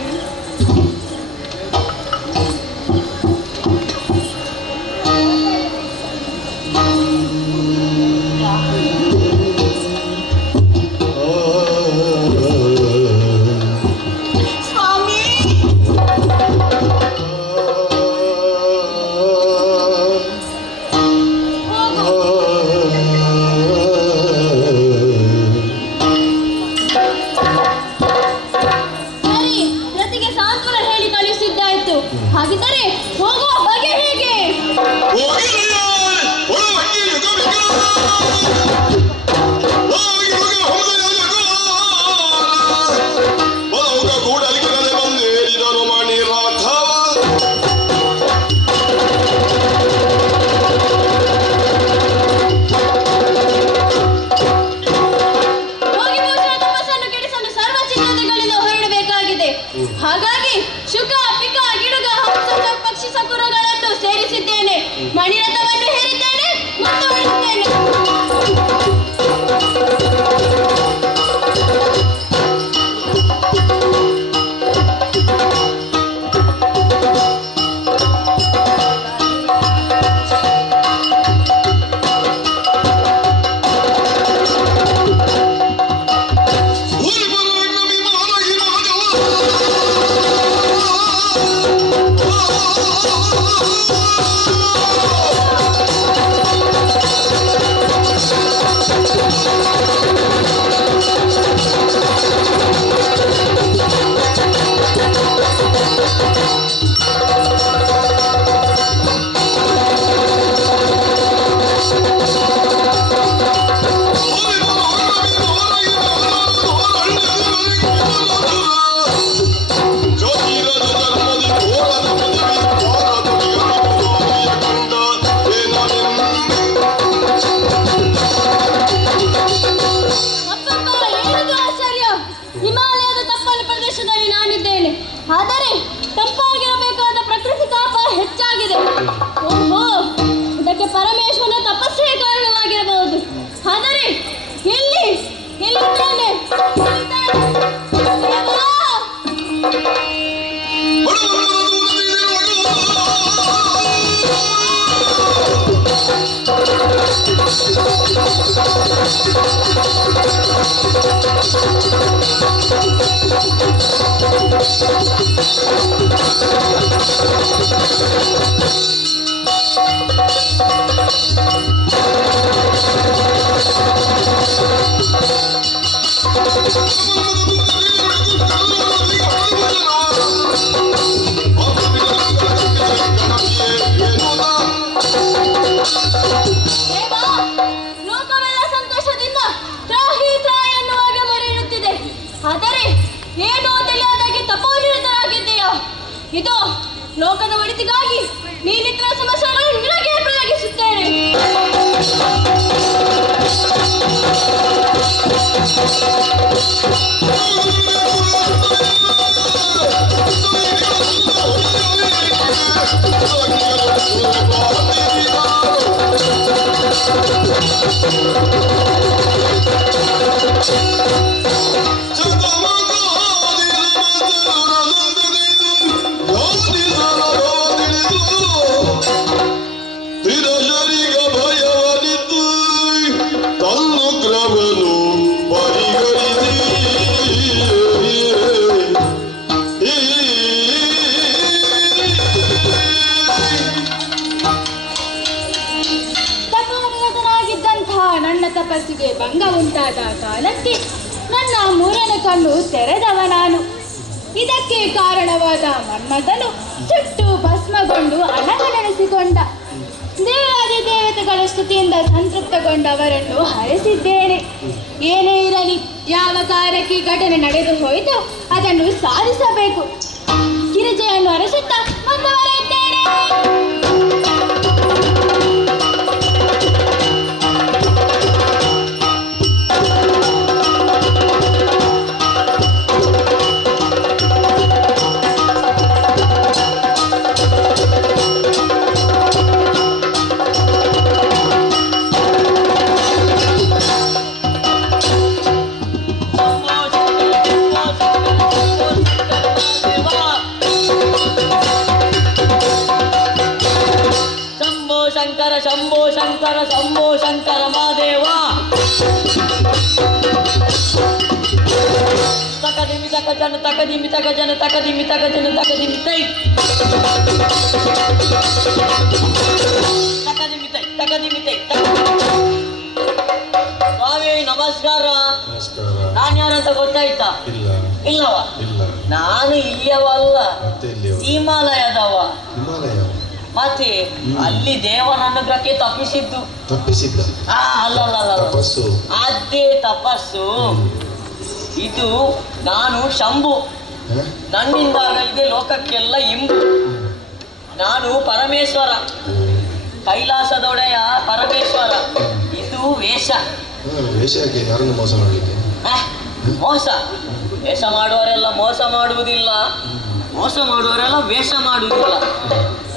ಹಾಗಿದ್ದರೆ ಹೋಗುವ ಬಗೆ ಹೇಗೆ? ಹಾಗಾಗಿ ಶುಕ, ಪಿಕ, ಗಿಡುಗ, ಹಂಸ, ಪಕ್ಷಿ, ಸಕುರಗಳನ್ನು ಸೇರಿಸಿದ್ದೇನೆ. ಮಣಿರಥವನ್ನು ಹೇರಿದ್ದೇನೆ, ಮುಂದುವರಿಸುತ್ತೇನೆ. Oh ದೇವ, ಲೋಕವೆಲ್ಲ ಸಂತೋಷದಿಂದ ತ್ರಾಹಿ ತ್ರಾಹಿ ಎನ್ನುವಾಗ ಮೊರೆ ಇಡುತ್ತಿದೆ. ಆದರೆ ಏನು ತಿಳಿಯದಾಗಿ ತಪೋನಿರತರಾಗಿದ್ದೀಯ. ಇದು ಲೋಕದ ಒಳಿತಿಗಾಗಿ ನೀನಿತ್ರ ಸಮಸ್ಯೆಗಳನ್ನು ನಿನಗೆ ಪ್ರಯೋಗಿಸುತ್ತೇನೆ. ತ್ರಿದಶರಿಗೆ ಭಯವನಿದ್ದು ತನ್ನುಗ್ರಹನು ಪರಿಗಣಿಸಿ ತಪೋನಿರತನಾಗಿದ್ದಂತಹ ನನ್ನ ತಪಸ್ಸಿಗೆ ಭಂಗ ಉಂಟಾದ ಕಾಲಕ್ಕೆ ನನ್ನ ಮೂರನೇ ಕಣ್ಣು ತೆರೆದವ ನಾನು. ಇದಕ್ಕೆ ಕಾರಣವಾದ ಮನ್ಮಥನು ಸುಟ್ಟು ಭಸ್ಮಗೊಂಡು ಅಣಗನೆನಿಸಿಕೊಂಡ. ದೇವಾದಿ ದೇವತೆಗಳ ಸ್ತುತಿಯಿಂದ ಸಂತೃಪ್ತಗೊಂಡ ಅವರನ್ನು ಹರಿಸಿದ್ದೇನೆ. ಏನೇ ಇರಲಿ, ಯಾವ ಕಾರ್ಯಕ್ಕೆ ಘಟನೆ ನಡೆದು ಹೋಯಿತು ಅದನ್ನು ಸಾಧಿಸಬೇಕು. ಗಿರಿಜೆಯನ್ನು ಹರಿಸುತ್ತಾ ಮುಂದುವರೆಯುತ್ತೇನೆ. ಶಂಭೋ ಶಂಕರ ಶಂಭೋ ಶಂಕರ ಮಹಾದೇವ. ತಕದಿಮಿ ತಕ ಜನ ತಕದಿಮಿ ತಕ ಜನ ತಕದಿಮಿ ತಕ ಜನ ತಕದಿಮಿ ತೈ ತಕದಿಮಿ ತೈ ತಕದಿಮಿ ತೈ. ಸ್ವಾಮಿ ನಮಸ್ಕಾರ. ನಾನು ಯಾರಂತ ಗೊತ್ತಾಯ್ತಾ? ಇಲ್ಲವಾ? ನಾನು ಇಲ್ಲಿಯವಲ್ಲ, ಹಿಮಾಲಯದವ. ಮತ್ತೆ ಅಲ್ಲಿ ದೇವನ ಅನುಗ್ರಹಕ್ಕೆ ತಪ್ಪಿಸಿದ್ದ ಅಲ್ಲ ಅದೇ ತಪಸ್ಸು. ಇದು ನಾನು ಶಂಭು, ನನ್ನಿಂದಾಗಲಿದೆ ಲೋಕಕ್ಕೆಲ್ಲ ಇಂಬು. ನಾನು ಪರಮೇಶ್ವರ, ಕೈಲಾಸದೊಡೆಯ ಪರಮೇಶ್ವರ. ಇದು ವೇಷ. ಮೋಸ. ವೇಷ ಮಾಡುವವರೆಲ್ಲ ಮೋಸ ಮಾಡುವುದಿಲ್ಲ, ಮೋಸ ಮಾಡುವವರೆಲ್ಲ ವೇಷ ಮಾಡುವುದಿಲ್ಲ.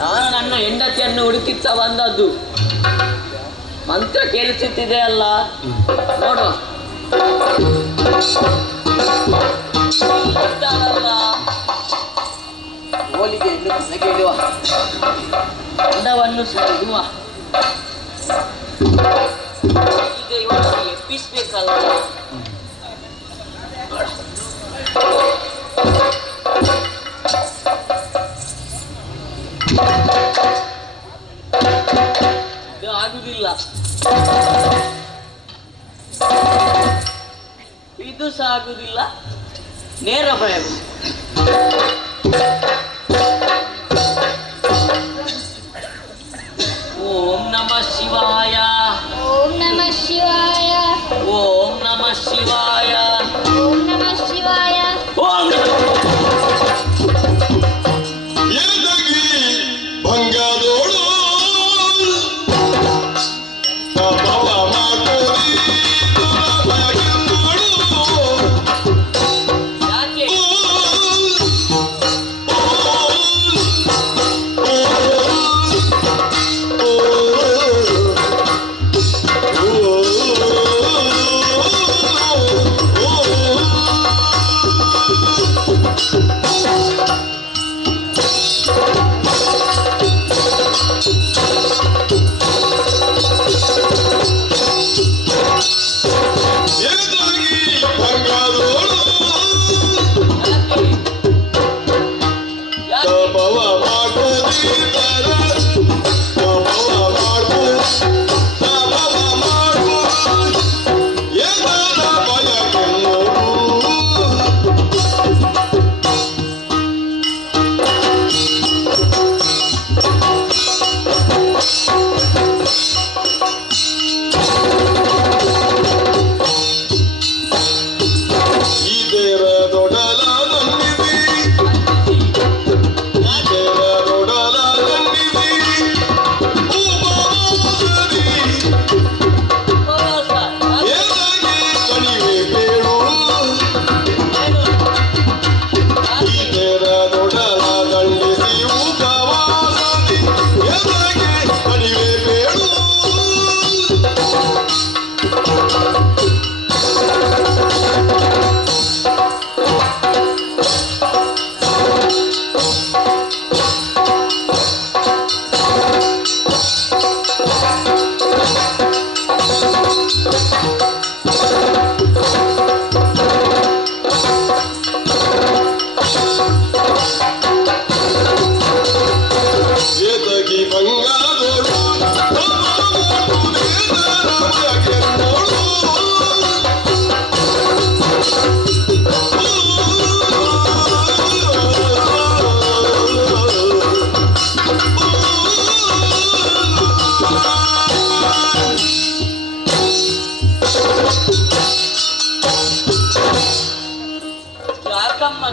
ನಾನು ನನ್ನ ಹೆಂಡತಿಯನ್ನು ಹುಡುಕಿತ್ತ ಬಂದದ್ದು. ಮಂತ್ರ ಕೇಳಿಸುತ್ತಿದೆ ಅಲ್ಲ, ನೋಡು. ಹೋಲಿಗೆಯನ್ನು ಸೆಗೆಯುವ, ಅಂಡವನ್ನು ಸುಡುವ. ಈಗ ಇವತ್ತು ಎಪ್ಪಿಸ್ಬೇಕಲ್ಲ. ಇದು ಆಗುದಿಲ್ಲ, ಇದು ಸಹ ಆಗುದಿಲ್ಲ. ನೇರ ಪ್ರಯೋಗ. ಓಂ ನಮಃ ಶಿವಾಯ. ಓಂ ನಮಃ ಶಿವಾಯ. ಓಂ ನಮಃ ಶಿವಾಯ. ಓಂ ನಮಃ ಶಿವಾಯ. ಓಂ ಎದಗಿ ಭಂಗದೋಳು ತಪವ ಮಾಡಿ ಯಾಕೆ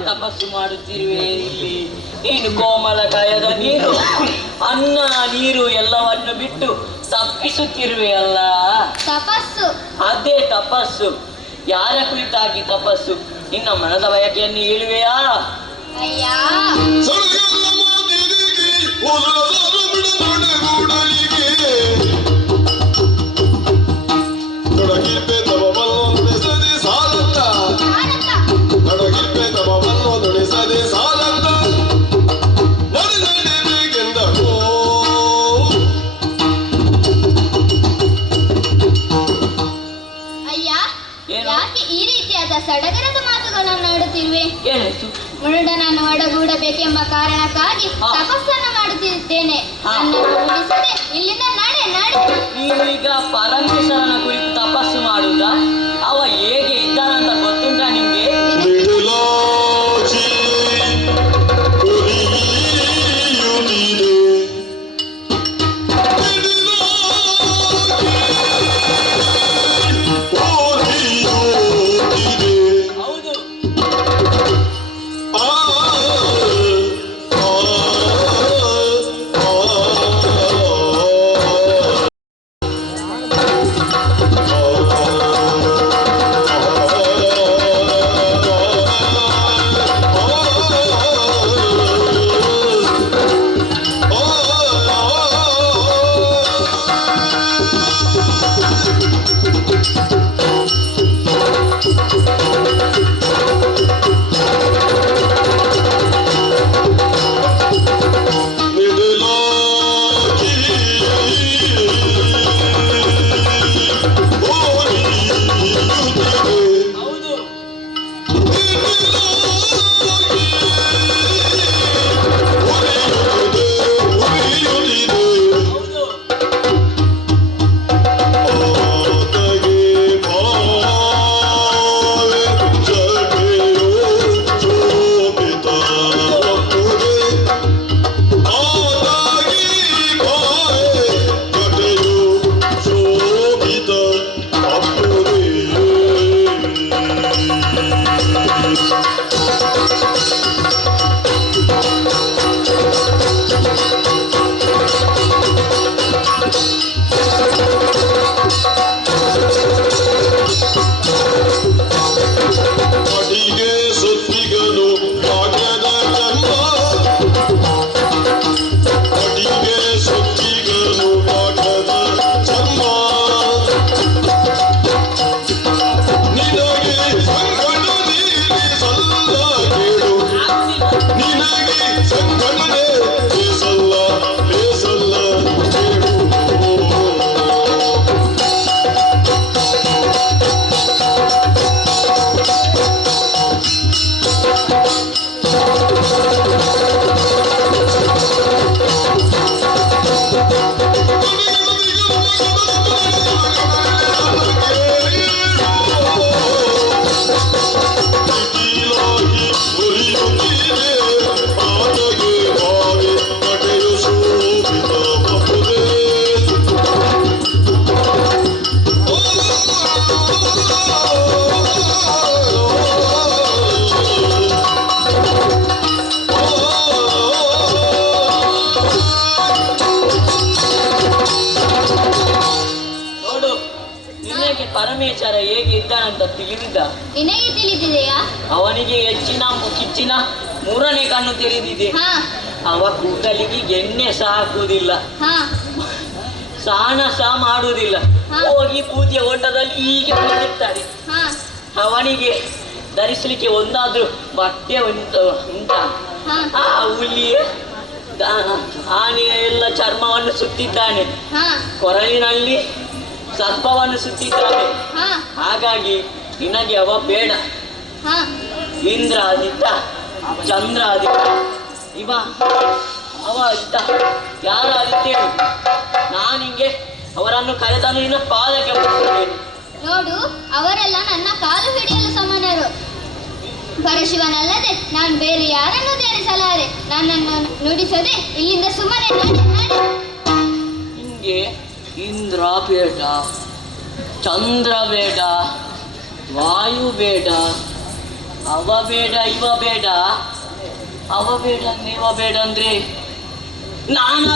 ತಪಸ್ಸು ಮಾಡುತ್ತಿರುವೆ ಇಲ್ಲಿ. ನೀನು ಕೋಮಲಕಾಯದ ನೀರು, ಅನ್ನ ನೀರು ಎಲ್ಲವನ್ನು ಬಿಟ್ಟು ತಪ್ಪಿಸುತ್ತಿರುವೆ ಅಲ್ಲ. ತಪಸ್ಸು? ಅದೇ ತಪಸ್ಸು. ಯಾರ ಕುರಿತಾಗಿ ತಪಸ್ಸು? ನಿನ್ನ ಮನದ ಬಯಕೆಯನ್ನು ಹೇಳುವೆಯಾ? ಅಯ್ಯ, ಸಡಗರ ಮಾತಿಗೆ ಒಲದ ನಡೆಗೂಡಲಿಗೆ ತೊಡಗಿರ್ಪೆ ತಮವನ್ನೊಂದೆಸದೆ ಸಾಲಂತ, ತೊಡಗಿರ್ಪೆ ತಮವನ್ನೊಂದೆಸದೆ ಸಾಲಂತ ನಡೆಬೇಕೆಂದೋ. ಅಯ್ಯ, ಯಾಕೆ ಈ ರೀತಿಯಾದ ಸಡಗರದ ಮಾತುಗಳನ್ನು ಆಡುತ್ತಿರುವೆ? ಏನಾಯ್ತು? ಮುರುಡನನ್ನು ಒಡಗೂಡಬೇಕೆಂಬ ಕಾರಣಕ್ಕಾಗಿ ತಪಸ್ಸನ್ನು ಮಾಡುತ್ತಿದ್ದೇನೆ. ನನ್ನನ್ನು ಬಿಡಿಸದೆ ಇಲ್ಲಿಂದ ನಡೆ ನಡೆ. ನೀವೀಗ ಪರಮೇಶ್ವರನ ಕುರಿತು ತಪಸ್ಸು ಮಾಡುವುದ? ಅವ ಹೇಗೆ ಇದ್ದಾನಂತ ಗೊತ್ತುಂಟ ನಿಮ್ಗೆ? ನಿಡಲಾಚಿ ಉರಿಯುತ್ತಿದೆ, ಹೌದು, ಹೌದು. ಹೌದು. ಅಡಿಗೆ ಸೊಪ್ಪಿಗನು ಭಾಗ್ಯದ ಜನ್ಮ, ಅಡಿಗೆ ಸೊಪ್ಪಿಗನು ಭಾಗ್ಯದ ಜನ್ಮ. ನಿನಗೆ ಸಂಘಟನೆ ಸಲ್ಲ ಕೇಳು, ನಿನಗೆ ಸಂಘಟನೆ ಸಲ್ಲ ಕೇಳು. ನೋಡು, ನಿನಗೆ ಪರಮೇಶ್ವರ ಹೇಗೆ ಇದ್ದಾನಂತ ತಿಳಿದಿದ್ದ? ನಿನಗೆ ತಿಳಿದಿದೆಯಾ? ಅವನಿಗೆ ಹೆಚ್ಚಿನ ಕಿಚ್ಚಿನ ಮೂರನೇ ಕಣ್ಣು ತೆರೆದಿದೆ. ಹಾ ಅವ ಕೂದಲಿಗೆ ಎಣ್ಣೆ ಸಹ ಹಾಕುವುದಿಲ್ಲ, ಹಾ ಸ್ನಾನ ಸಹ ಮಾಡುವುದಿಲ್ಲ. ಹೋಗಿ ಪೂಜೆ ಓಟದಲ್ಲಿ ಹೀಗೆ ಕುಳಿತಿರ್ತಾರೆ. ಹಾ ಅವನಿಗೆ ಧರಿಸಲಿಕ್ಕೆ ಒಂದಾದ್ರೂ ಬಟ್ಟೆ ಉಂಟಾ? ಹಾ ಆ ಹುಲಿಯ ಆನೆಯ ಎಲ್ಲ ಚರ್ಮವನ್ನು ಸುತ್ತಿದ್ದಾನೆ, ಹಾ ಕೊರಳಿನಲ್ಲಿ ಸರ್ಪವನ್ನು ಸುತ್ತಿದ್ದಾನೆ. ಹಾ ಹಾಗಾಗಿ ನಿನಗೆ ಅವ ಬೇಡ. ಹಾ ಇಂದ್ರಾದಿತ್ಯ, ಚಂದ್ರಾದಿತ್ಯ, ಇವ ಅವ ಇದ್ದ. ಯಾರಾದಿತ್ಯ? ನಾನಿಂಗೆ ಅವರನ್ನು ಕರೆದನು ನಿನ್ನ ಪಾದಕ್ಕೆ ಬರುತ್ತೇನೆ. ನೋಡು, ಅವರೆಲ್ಲ ನನ್ನ ಕಾಲು ಹಿಡಿಯಲು ಸಮಾನರು. ಪರಶಿವನಲ್ಲದೆ ನಾನು ಬೇರೆ ಯಾರನ್ನು ಧ್ಯಾನಿಸಲಾರೆ. ನನ್ನನ್ನು ನುಡಿಸದೆ ಇಲ್ಲಿಂದ ಸುಮ್ಮನೆ ನಡೆ ನಡೆ. ಹಿಂಗೆ ಇಂದ್ರ ಬೇಡ, ಚಂದ್ರ ಬೇಡ, ವಾಯು ಬೇಡ, ಅವ ಬೇಡ ಇವ ಬೇಡ, ಅವ ಬೇಡ ಇವ ಬೇಡ ಅಂದ್ರೆ ನಾನು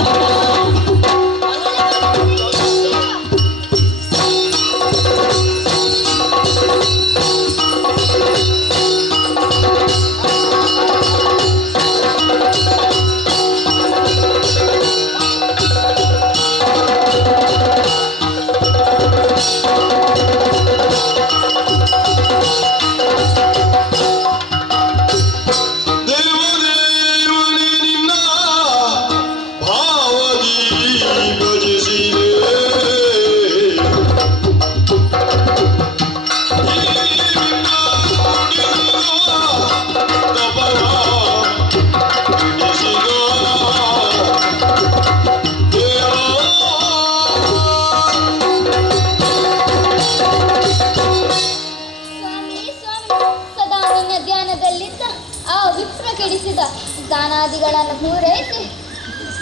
ದಾನಾದಿಗಳನ್ನು ಪೂರೈಸಿ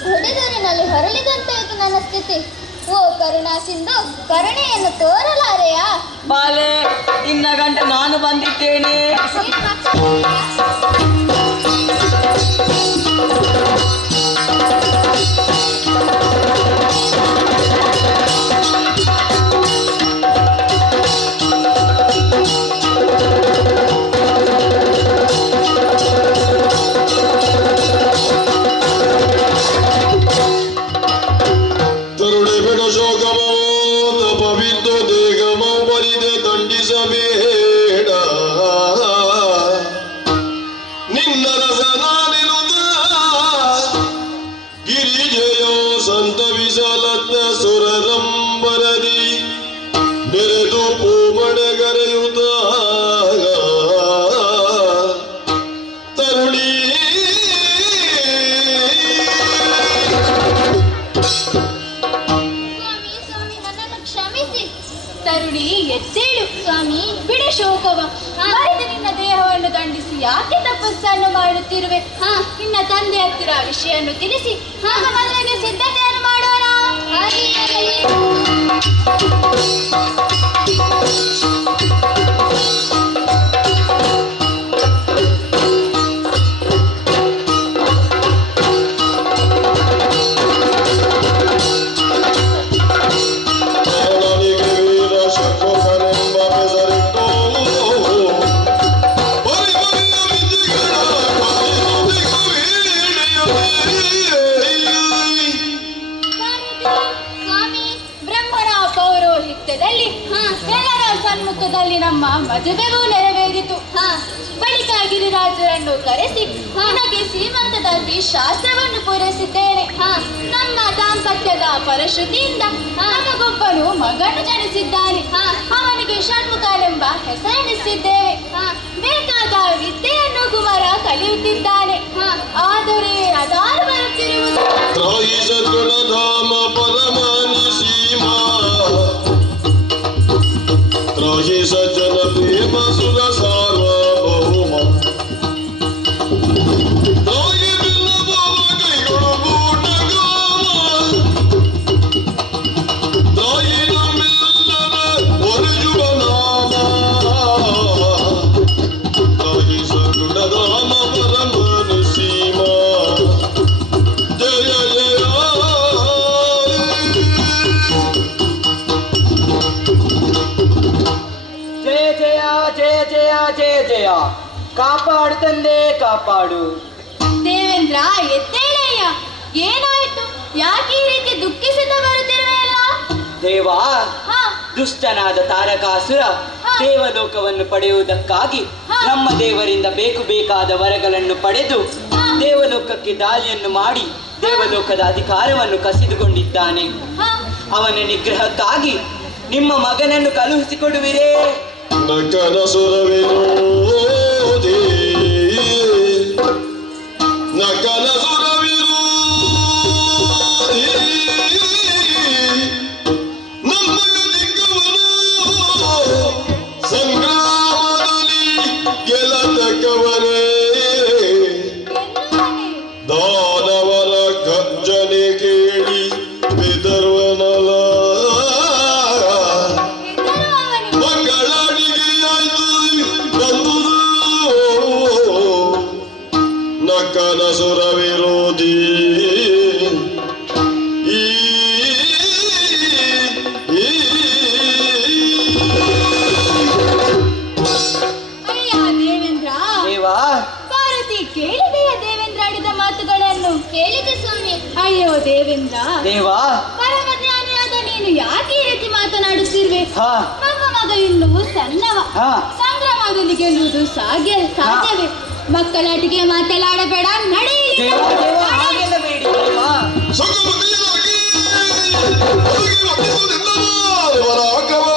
ಹೊಡೆದೂರಿನಲ್ಲಿ ಹೊರಳಿದಂತಾಯಿತು ನನ್ನ ಸ್ಥಿತಿ. ಓ ಕರುಣಾ ಸಿಂಧು, ಕರುಣೆಯನ್ನು ತೋರಲಾರೆಯಾ? ಬಾಲೆ, ಇನ್ನ ಗಂಟೆ ನಾನು ಬಂದಿದ್ದೇನೆ. ತರುಣಿ ಎದ್ದೇಳು ಸ್ವಾಮಿ, ಬಿಡ ಶೋಕವ. ಮರಿದು ನಿನ್ನ ದೇಹವನ್ನು ದಂಡಿಸಿ ಯಾಕೆ ತಪಸ್ಸನ್ನು ಮಾಡುತ್ತಿರುವೆ? ನಿನ್ನ ತಂದೆ ಹತ್ತಿರ ವಿಷಯನ್ನು ತಿಳಿಸಿ ನಮ್ಮ ಮದುವೆಗೆ ಸಿದ್ಧತೆಯನ್ನು ಮಾಡೋಣ. ಎಲ್ಲರ ಸನ್ಮುಖದಲ್ಲಿ ನಮ್ಮ ಮದುವೆಗೂ ನೆರವೇರಿತು. ಬಳಿಕ ಗಿರಿರಾಜರನ್ನು ಕರೆಸಿ ನನಗೆ ಸೀಮಂತದಲ್ಲಿ ಶಾಸ್ತ್ರವನ್ನು ಪೂರೈಸಿದ್ದೇನೆ. ನಮ್ಮ ದಾಂಪತ್ಯದ ಫಲಶ್ರುತಿಯಿಂದ ನಮಗೊಬ್ಬನು ಮಗನು ಜನಿಸಿದ್ದಾನೆ. ಅವನಿಗೆ ಷಣ್ಮುಖನೆಂಬ ಹೆಸರಿಸಿದ್ದೇವೆ. ಬೇಕಾದ ವಿದ್ಯೆಯನ್ನು ಕುಮಾರ ಕಲಿಯುತ್ತಿದ್ದಾನೆ. ಆದರೆ ಅದಾರು ಬರುತ್ತಿರುವುದು त्राही सज्जन प्रेम सुर सार्वभौम त्राही भिन्न भाव कೈಗಳು ಬೂಟಗಾಮ त्राही ನಮ್ಮೆಲ್ಲರ ಒಲಿಯುವ ನಾಮ त्राही ಸಗುಣಧಾಮ ಪರಮ ನಿಸೀಮ ಜಯ ಜಯ ಜಯ. ಕಾಪಾಡು ತಂದೆ, ಕಾಪಾಡು. ದೇವೇಂದ್ರ ಎದ್ದೇಳಯ್ಯ, ಏನಾಯ್ತು? ಯಾಕೆ ಈ ರೀತಿ ದುಃಖಿಸುತ್ತಾ ಬರುತ್ತಿರುವೆಯಲ್ಲ? ದೇವಾ, ದುಷ್ಟನಾದ ತಾರಕಾಸುರ ದೇವಲೋಕವನ್ನು ಪಡೆಯುವುದಕ್ಕಾಗಿ ನಮ್ಮ ದೇವರಿಂದ ಬೇಕಾದ ವರಗಳನ್ನು ಪಡೆದು ದೇವಲೋಕಕ್ಕೆ ದಾಳಿಯನ್ನು ಮಾಡಿ ದೇವಲೋಕದ ಅಧಿಕಾರವನ್ನು ಕಸಿದುಕೊಂಡಿದ್ದಾನೆ. ಅವನ ನಿಗ್ರಹಕ್ಕಾಗಿ ನಿಮ್ಮ ಮಗನನ್ನು ಕಳುಹಿಸಿಕೊಡುವಿರೇ? ನಕನ ಸುರವಿರೋಧಿ ನಕನ ಸುರವಿರೋಧಿ ನಮ್ಮ ದಿಕ್ಕವನು ಸಂಗ್ರಾಮದಲ್ಲಿ ಗೆಲ್ಲತಕ್ಕವನೇ. ದಾನವರ ಗರ್ಜನೆ ಕೇಳಿ ಬೆದರುವನಲ ಮಕ್ಕಳಾಡಿಗೆ ಆಯ್ತು ಬಂದುದು ಬೇಕು. ಹಾ. ನಮ್ಮ ಮಗ ಇನ್ನು ಸಣ್ಣವ, ಹಾ. ಸಂಗ್ರಾಮದಲ್ಲಿ ಗೆಲ್ಲುವುದು ಸಾಧ್ಯವೇ? ಮಕ್ಕಳಾಟಿಗೆ ಮಾತನಾಡಬೇಡ, ನಡಿ. ದೇವ ದೇವ ಹಾಗೆಲ್ಲ ಬೇಡಿ ದೇವ. ಸುಖಮುಖಿಯಾಗಿ ಒಳಗೆ ಒಪ್ಪಿಸುವುದೆಂದಲ್ಲ ದೇವರ ಆಗಮನ.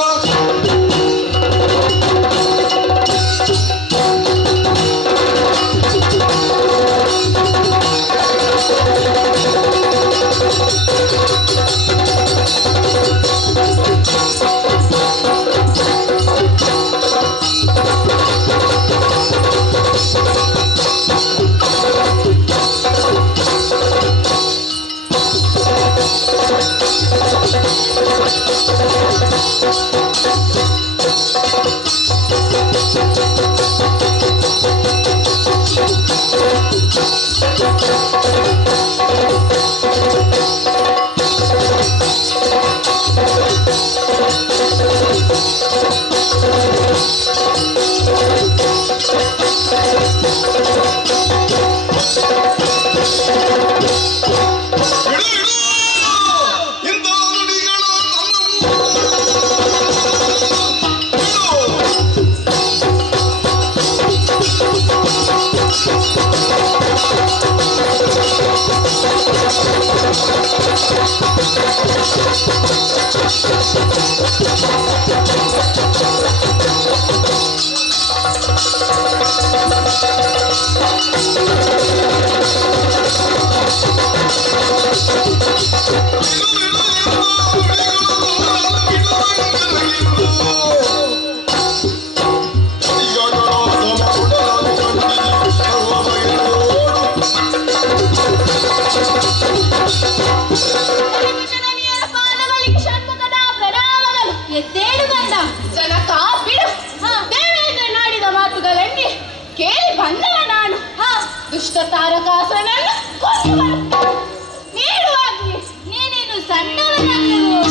ಎದ್ದೇಳು ಗಂಡ, ಜನಕ ಬಿಡು. ದೇವೇಂದ್ರ ನಾಡಿದ ಮಾತುಗಳನ್ನೇ ಕೇಳಿ ಬಂದವ ನಾನು. ದುಷ್ಟ ತಾರಕಾಸುರನನ್ನು ಕೊಂದು ನೀಡುವಾಗ್ಲಿ. ನೀನೇನು ಸಣ್ಣವನನ್ನು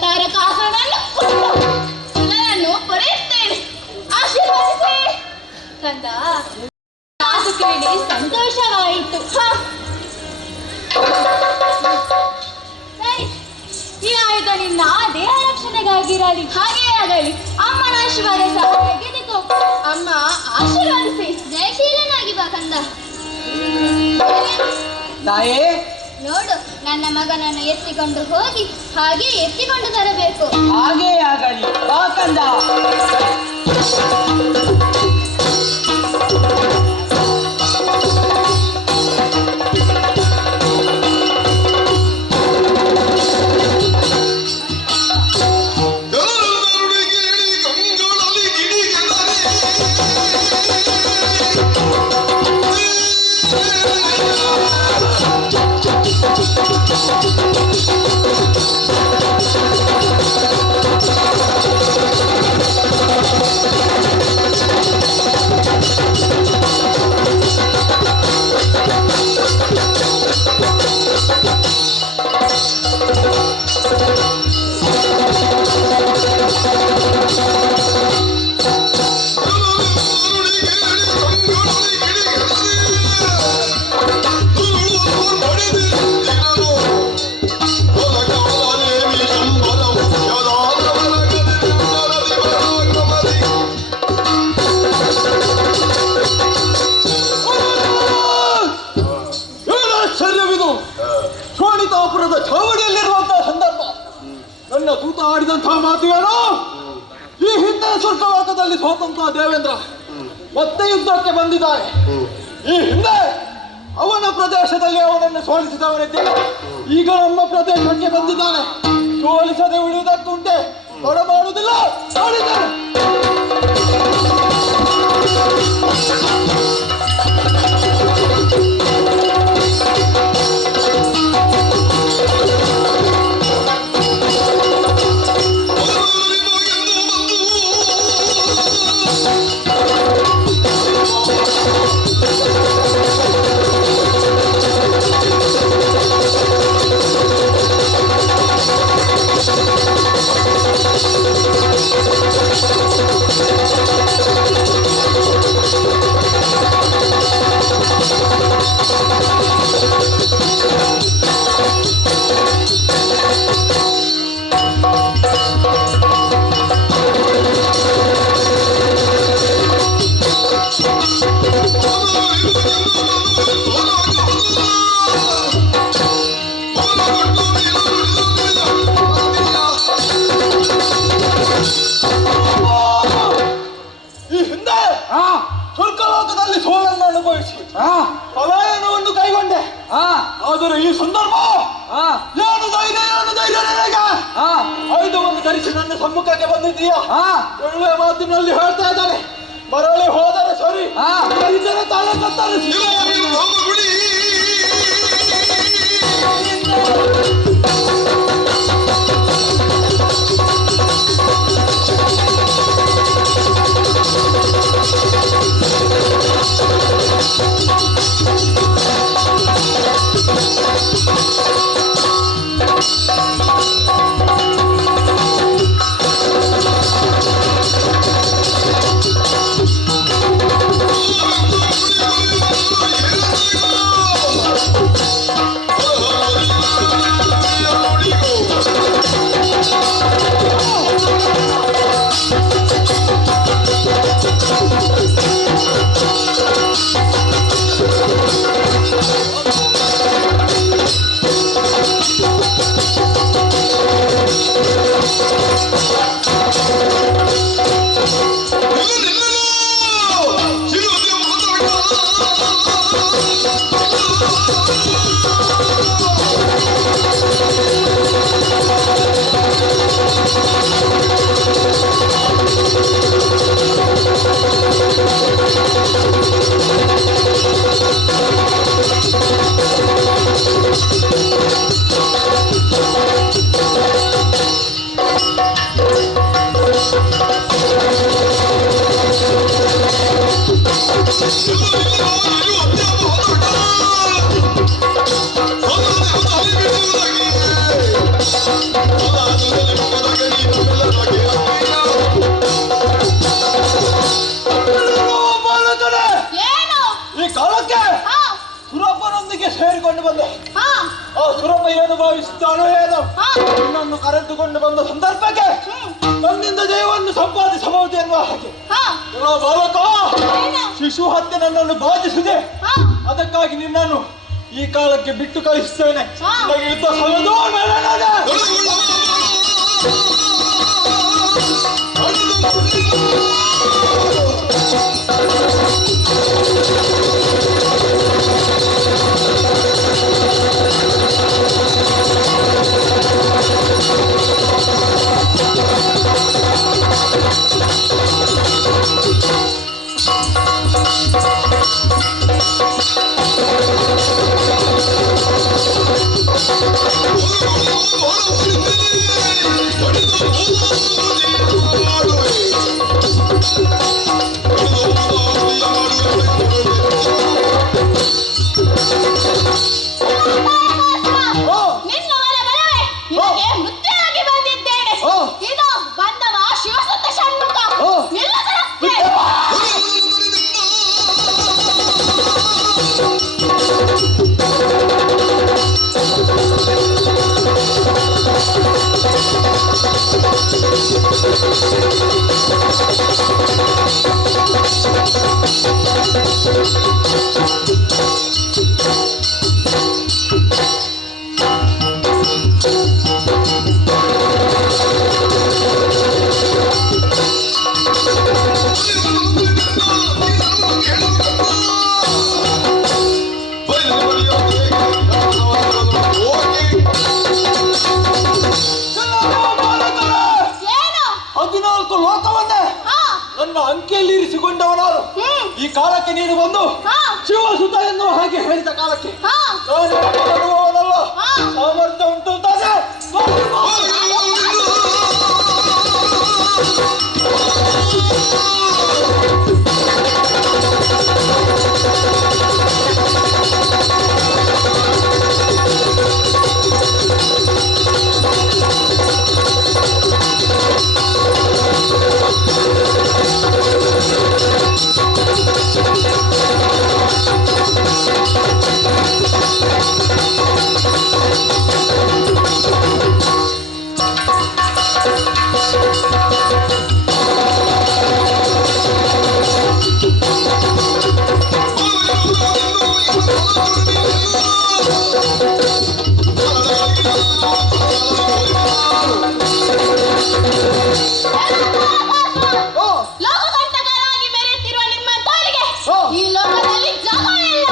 ತಾರಕಾಸುರನನ್ನು ಕೊಂದು ಪೊರೆಯುತ್ತೇನೆ. ಆಶೀರ್ವದಿಸಿ ಕಂದ. ಮಾತು ಕೇಳಿ ಸಂತೋಷವಾಯಿತು. ಸರಿ, ಈ ಆಯುಧ ನಿನ್ನ ದೇಹ ರಕ್ಷಣೆಗಾಗಿರಲಿ. ಹಾಗೇ ಆಗಲಿ. ಅಮ್ಮನ ಆಶೀರ್ವಾದ ಸಹ ತೆಗೆದುಕೋ. ಅಮ್ಮ ಆಶೀರ್ವದಿಸಿ. ಜಯಶೀಲನಾಗಿ ಬಾ ಕಂದ. ತಾಯೇ, ನೋಡು, ನನ್ನ ಮಗನನ್ನು ಎತ್ತಿಕೊಂಡು ಹೋಗಿ ಹಾಗೆ ಎತ್ತಿಕೊಂಡು ತರಬೇಕು. ಹಾಗೇ ಆಗಲಿ. ಬಾ ಕಂದ. ಬಣ್ಣ ತೂತ ಆಡಿದಂತಹ ಮಾತು ಏನು? ಈ ಹಿಂದೆ ಸ್ವರ್ಗಲೋಕದಲ್ಲಿ ಸೋತಂತಹ ದೇವೇಂದ್ರ ಮತ್ತೆ ಯುದ್ಧಕ್ಕೆ ಬಂದಿದ್ದಾರೆ. ಈ ಹಿಂದೆ ಅವನ ಪ್ರದೇಶದಲ್ಲಿ ಅವನನ್ನು ಸೋಲಿಸಿದವನಿದ್ದೇನೆ. ಈಗ ನಮ್ಮ ಪ್ರದೇಶಕ್ಕೆ ಬಂದಿದ್ದಾನೆ. ಸೋಲಿಸದೆ ಉಳಿಯುವುದಕ್ಕುಂಟೆ, ತಡ ಮಾಡುವುದಿಲ್ಲ. ಸೋಲಿದ್ದಾನೆ. ಸ್ವರ್ಗಲೋಕದಲ್ಲಿ ಸೋಲನ್ನು ಅನುಭವಿಸಿ ಪಲಾಯನವನ್ನು ಕೈಗೊಂಡೆ. ಆದರೆ ಈ ಸಂದರ್ಭ ಏನು ಧೈರ್ಯ ನನಗೆ? ಆಯುಧವನ್ನು ಧರಿಸಿ ನನ್ನ ಸಮ್ಮುಖಕ್ಕೆ ಬಂದಿದ್ದೀಯ. ಒಳ್ಳೆ ಮಾತಿನಲ್ಲಿ ಹೇಳ್ತಾ ಇದ್ದಾನೆ, ಮರಳಿ ಹೋದರೆ ಸರಿ, ತಲೆ ಕತ್ತರಿಸಿ. ಈ ಕಾಲಕ್ಕೆ ಸುರಪ್ಪನೊಂದಿಗೆ ಸೇರಿಕೊಂಡು ಬಂದೆ. ಆ ಸುರಪ್ಪ ಏನು ಭಾವಿಸುತ್ತಾನೋ ಏನೋ, ನನ್ನನ್ನು ಕರೆದುಕೊಂಡು ಬಂದ ಸಂದರ್ಭಕ್ಕೆ ನನ್ನಿಂದ ಜಯವನ್ನು ಸಂಪಾದಿಸಬಹುದು ಎನ್ನುವ ಹಾಗೆ ಬಾಲಕ ಶಿಶು ಹತ್ಯೆ ನನ್ನನ್ನು ಬಾಧಿಸಿದೆ. ಅದಕ್ಕಾಗಿ ನಿನ್ನನ್ನು ಈ ಕಾಲಕ್ಕೆ ಬಿಟ್ಟು ಕಳಿಸುತ್ತೇನೆ. ಯುದ್ಧ ಸಲ್ಲದು. 14 ಲೋಕವನ್ನೇ ನನ್ನ ಅಂಕೆಯಲ್ಲಿ ಇರಿಸಿಕೊಂಡವನಾರು. ಈ ಕಾಲಕ್ಕೆ ನೀನು ಬಂದು ಶಿವಸುತ ಎನ್ನುವ ಹಾಗೆ ಹೇಳಿದ ಕಾಲಕ್ಕೆ ನಾನು ಸಾಮರ್ಥ್ಯ ಉಂಟು ತಾನೆ. ಲೋಕಕಂಟಕರಾಗಿ ಮೆರೆಯುತ್ತಿರುವ ನಿಮ್ಮ ತೋಳಿಗೆ ಈ ಲೋಕದಲ್ಲಿ ಜಾಗ ಇಲ್ಲ.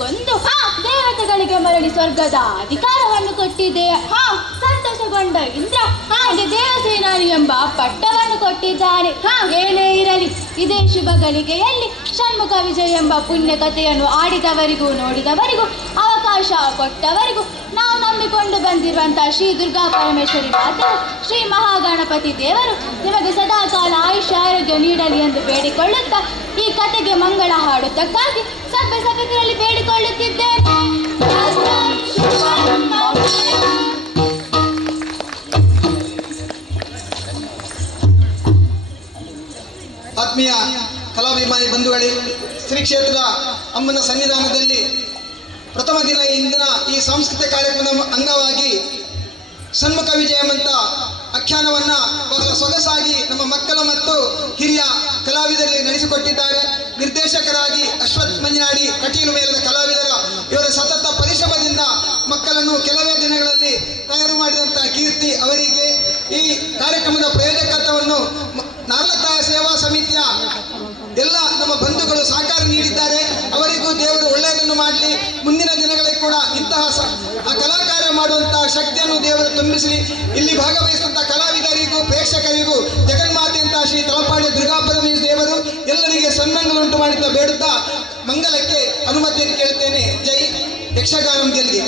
ಕೊಂದು ದೇವತೆಗಳಿಗೆ ಮರಳಿ ಸ್ವರ್ಗದ ಅಧಿಕಾರವನ್ನು ಕೊಟ್ಟಿದೆ. ಸಂತೋಷಗೊಂಡ ಇಂದ್ರ ಹಾಗೆ ದೇವಸೇನಾನಿ ಎಂಬ ಪಟ್ಟವನ್ನು ಕೊಟ್ಟಿದ್ದಾನೆ. ಏನೇ ಇರಲಿ, ಇದೇ ಶುಭ ಗಳಿಗೆಯಲ್ಲಿ ಷಣ್ಮುಖ ವಿಜಯ ಎಂಬ ಪುಣ್ಯ ಕಥೆಯನ್ನು ಆಡಿದವರಿಗೂ ನೋಡಿದವರಿಗೂ ಅವಕಾಶ ಕೊಟ್ಟವರಿಗೂ ನಾವು ನಂಬಿಕೊಂಡು ಬಂದಿರುವಂತಹ ಶ್ರೀ ದುರ್ಗಾ ಪರಮೇಶ್ವರಿ ಮಾತೆಯು ಶ್ರೀ ಮಹಾಗಣಪತಿ ದೇವರು ನಿಮಗೆ ಸದಾಕಾಲ ಆಯುಷ್ಯ ಆರೋಗ್ಯ ನೀಡಲಿ ಎಂದು ಬೇಡಿಕೊಳ್ಳುತ್ತಾ ಈ ಕಥೆಗೆ ಮಂಗಳ ಹಾಡುವುದಕ್ಕಾಗಿ ಸಭೆಯಲ್ಲಿ ಬೇಡಿಕೊಳ್ಳುತ್ತಿದ್ದೇನೆ. ಆತ್ಮೀಯ ಕಲಾಭಿಮಾನಿ ಬಂಧುಗಳೇ, ಶ್ರೀ ಕ್ಷೇತ್ರದ ಅಮ್ಮನ ಸನ್ನಿಧಾನದಲ್ಲಿ ಪ್ರಥಮ ದಿನ ಇಂದಿನ ಈ ಸಾಂಸ್ಕೃತಿಕ ಕಾರ್ಯಕ್ರಮದ ಅಂಗವಾಗಿ ಷಣ್ಮುಖ ವಿಜಯಂ ಅಂತ ಆಖ್ಯಾನವನ್ನ ಬಹಳ ಸೊಗಸಾಗಿ ನಮ್ಮ ಮಕ್ಕಳು ಮತ್ತು ಹಿರಿಯ ಕಲಾವಿದರಿಗೆ ನಡೆಸಿಕೊಟ್ಟಿದ್ದಾರೆ. ನಿರ್ದೇಶಕರಾಗಿ ಅಶ್ವಥ್ ಮಂಜನಾಡಿ ಕಟೀಲು ಮೇಲದ ಕಲಾವಿದರ ಇವರ ಸತತ ಪರಿಶ್ರಮದಿಂದ ಮಕ್ಕಳನ್ನು ಕೆಲವೇ ದಿನಗಳಲ್ಲಿ ತಯಾರು ಮಾಡಿದಂತಹ ಕೀರ್ತಿ ಅವರಿಗೆ. ಈ ಕಾರ್ಯಕ್ರಮದ ಪ್ರಯೋಜಕತ್ವವನ್ನು ನಾರ್ಲತಾಯ ಸೇವಾ ಸಮಿತಿಯ ಎಲ್ಲ ನಮ್ಮ ಬಂಧುಗಳು ಸಹಕಾರ ನೀಡಿದ್ದಾರೆ. ಅವರಿಗೂ ದೇವರು ಒಳ್ಳೆಯದನ್ನು ಮಾಡಲಿ. ಮುಂದಿನ ದಿನಗಳಲ್ಲಿ ಕೂಡ ಇಂತಹ ಕಲಾಕಾರ್ಯ ಮಾಡುವಂತಹ ಶಕ್ತಿಯನ್ನು ದೇವರು ತುಂಬಿಸಲಿ. ಇಲ್ಲಿ ಭಾಗವಹಿಸುವಂತಹ ಕಲಾವಿದರಿಗೂ ಪ್ರೇಕ್ಷಕರಿಗೂ ಜಗನ್ಮಾತೆಯಂತಹ ಶ್ರೀ ತಲಪಾಡಿ ದುರ್ಗಾಪರಮೇಶ್ವರಿ ದೇವರು ಎಲ್ಲರಿಗೆ ಸನ್ಮಂಗಲುಂಟು ಮಾಡಿದ್ದ ಬೇಡುತ್ತಾ ಮಂಗಲಕ್ಕೆ ಅನುಮತಿಯನ್ನು ಕೇಳ್ತೇನೆ. ಜೈ ಯಕ್ಷಗಾನಂ ಗೆಲ್ಗೆ.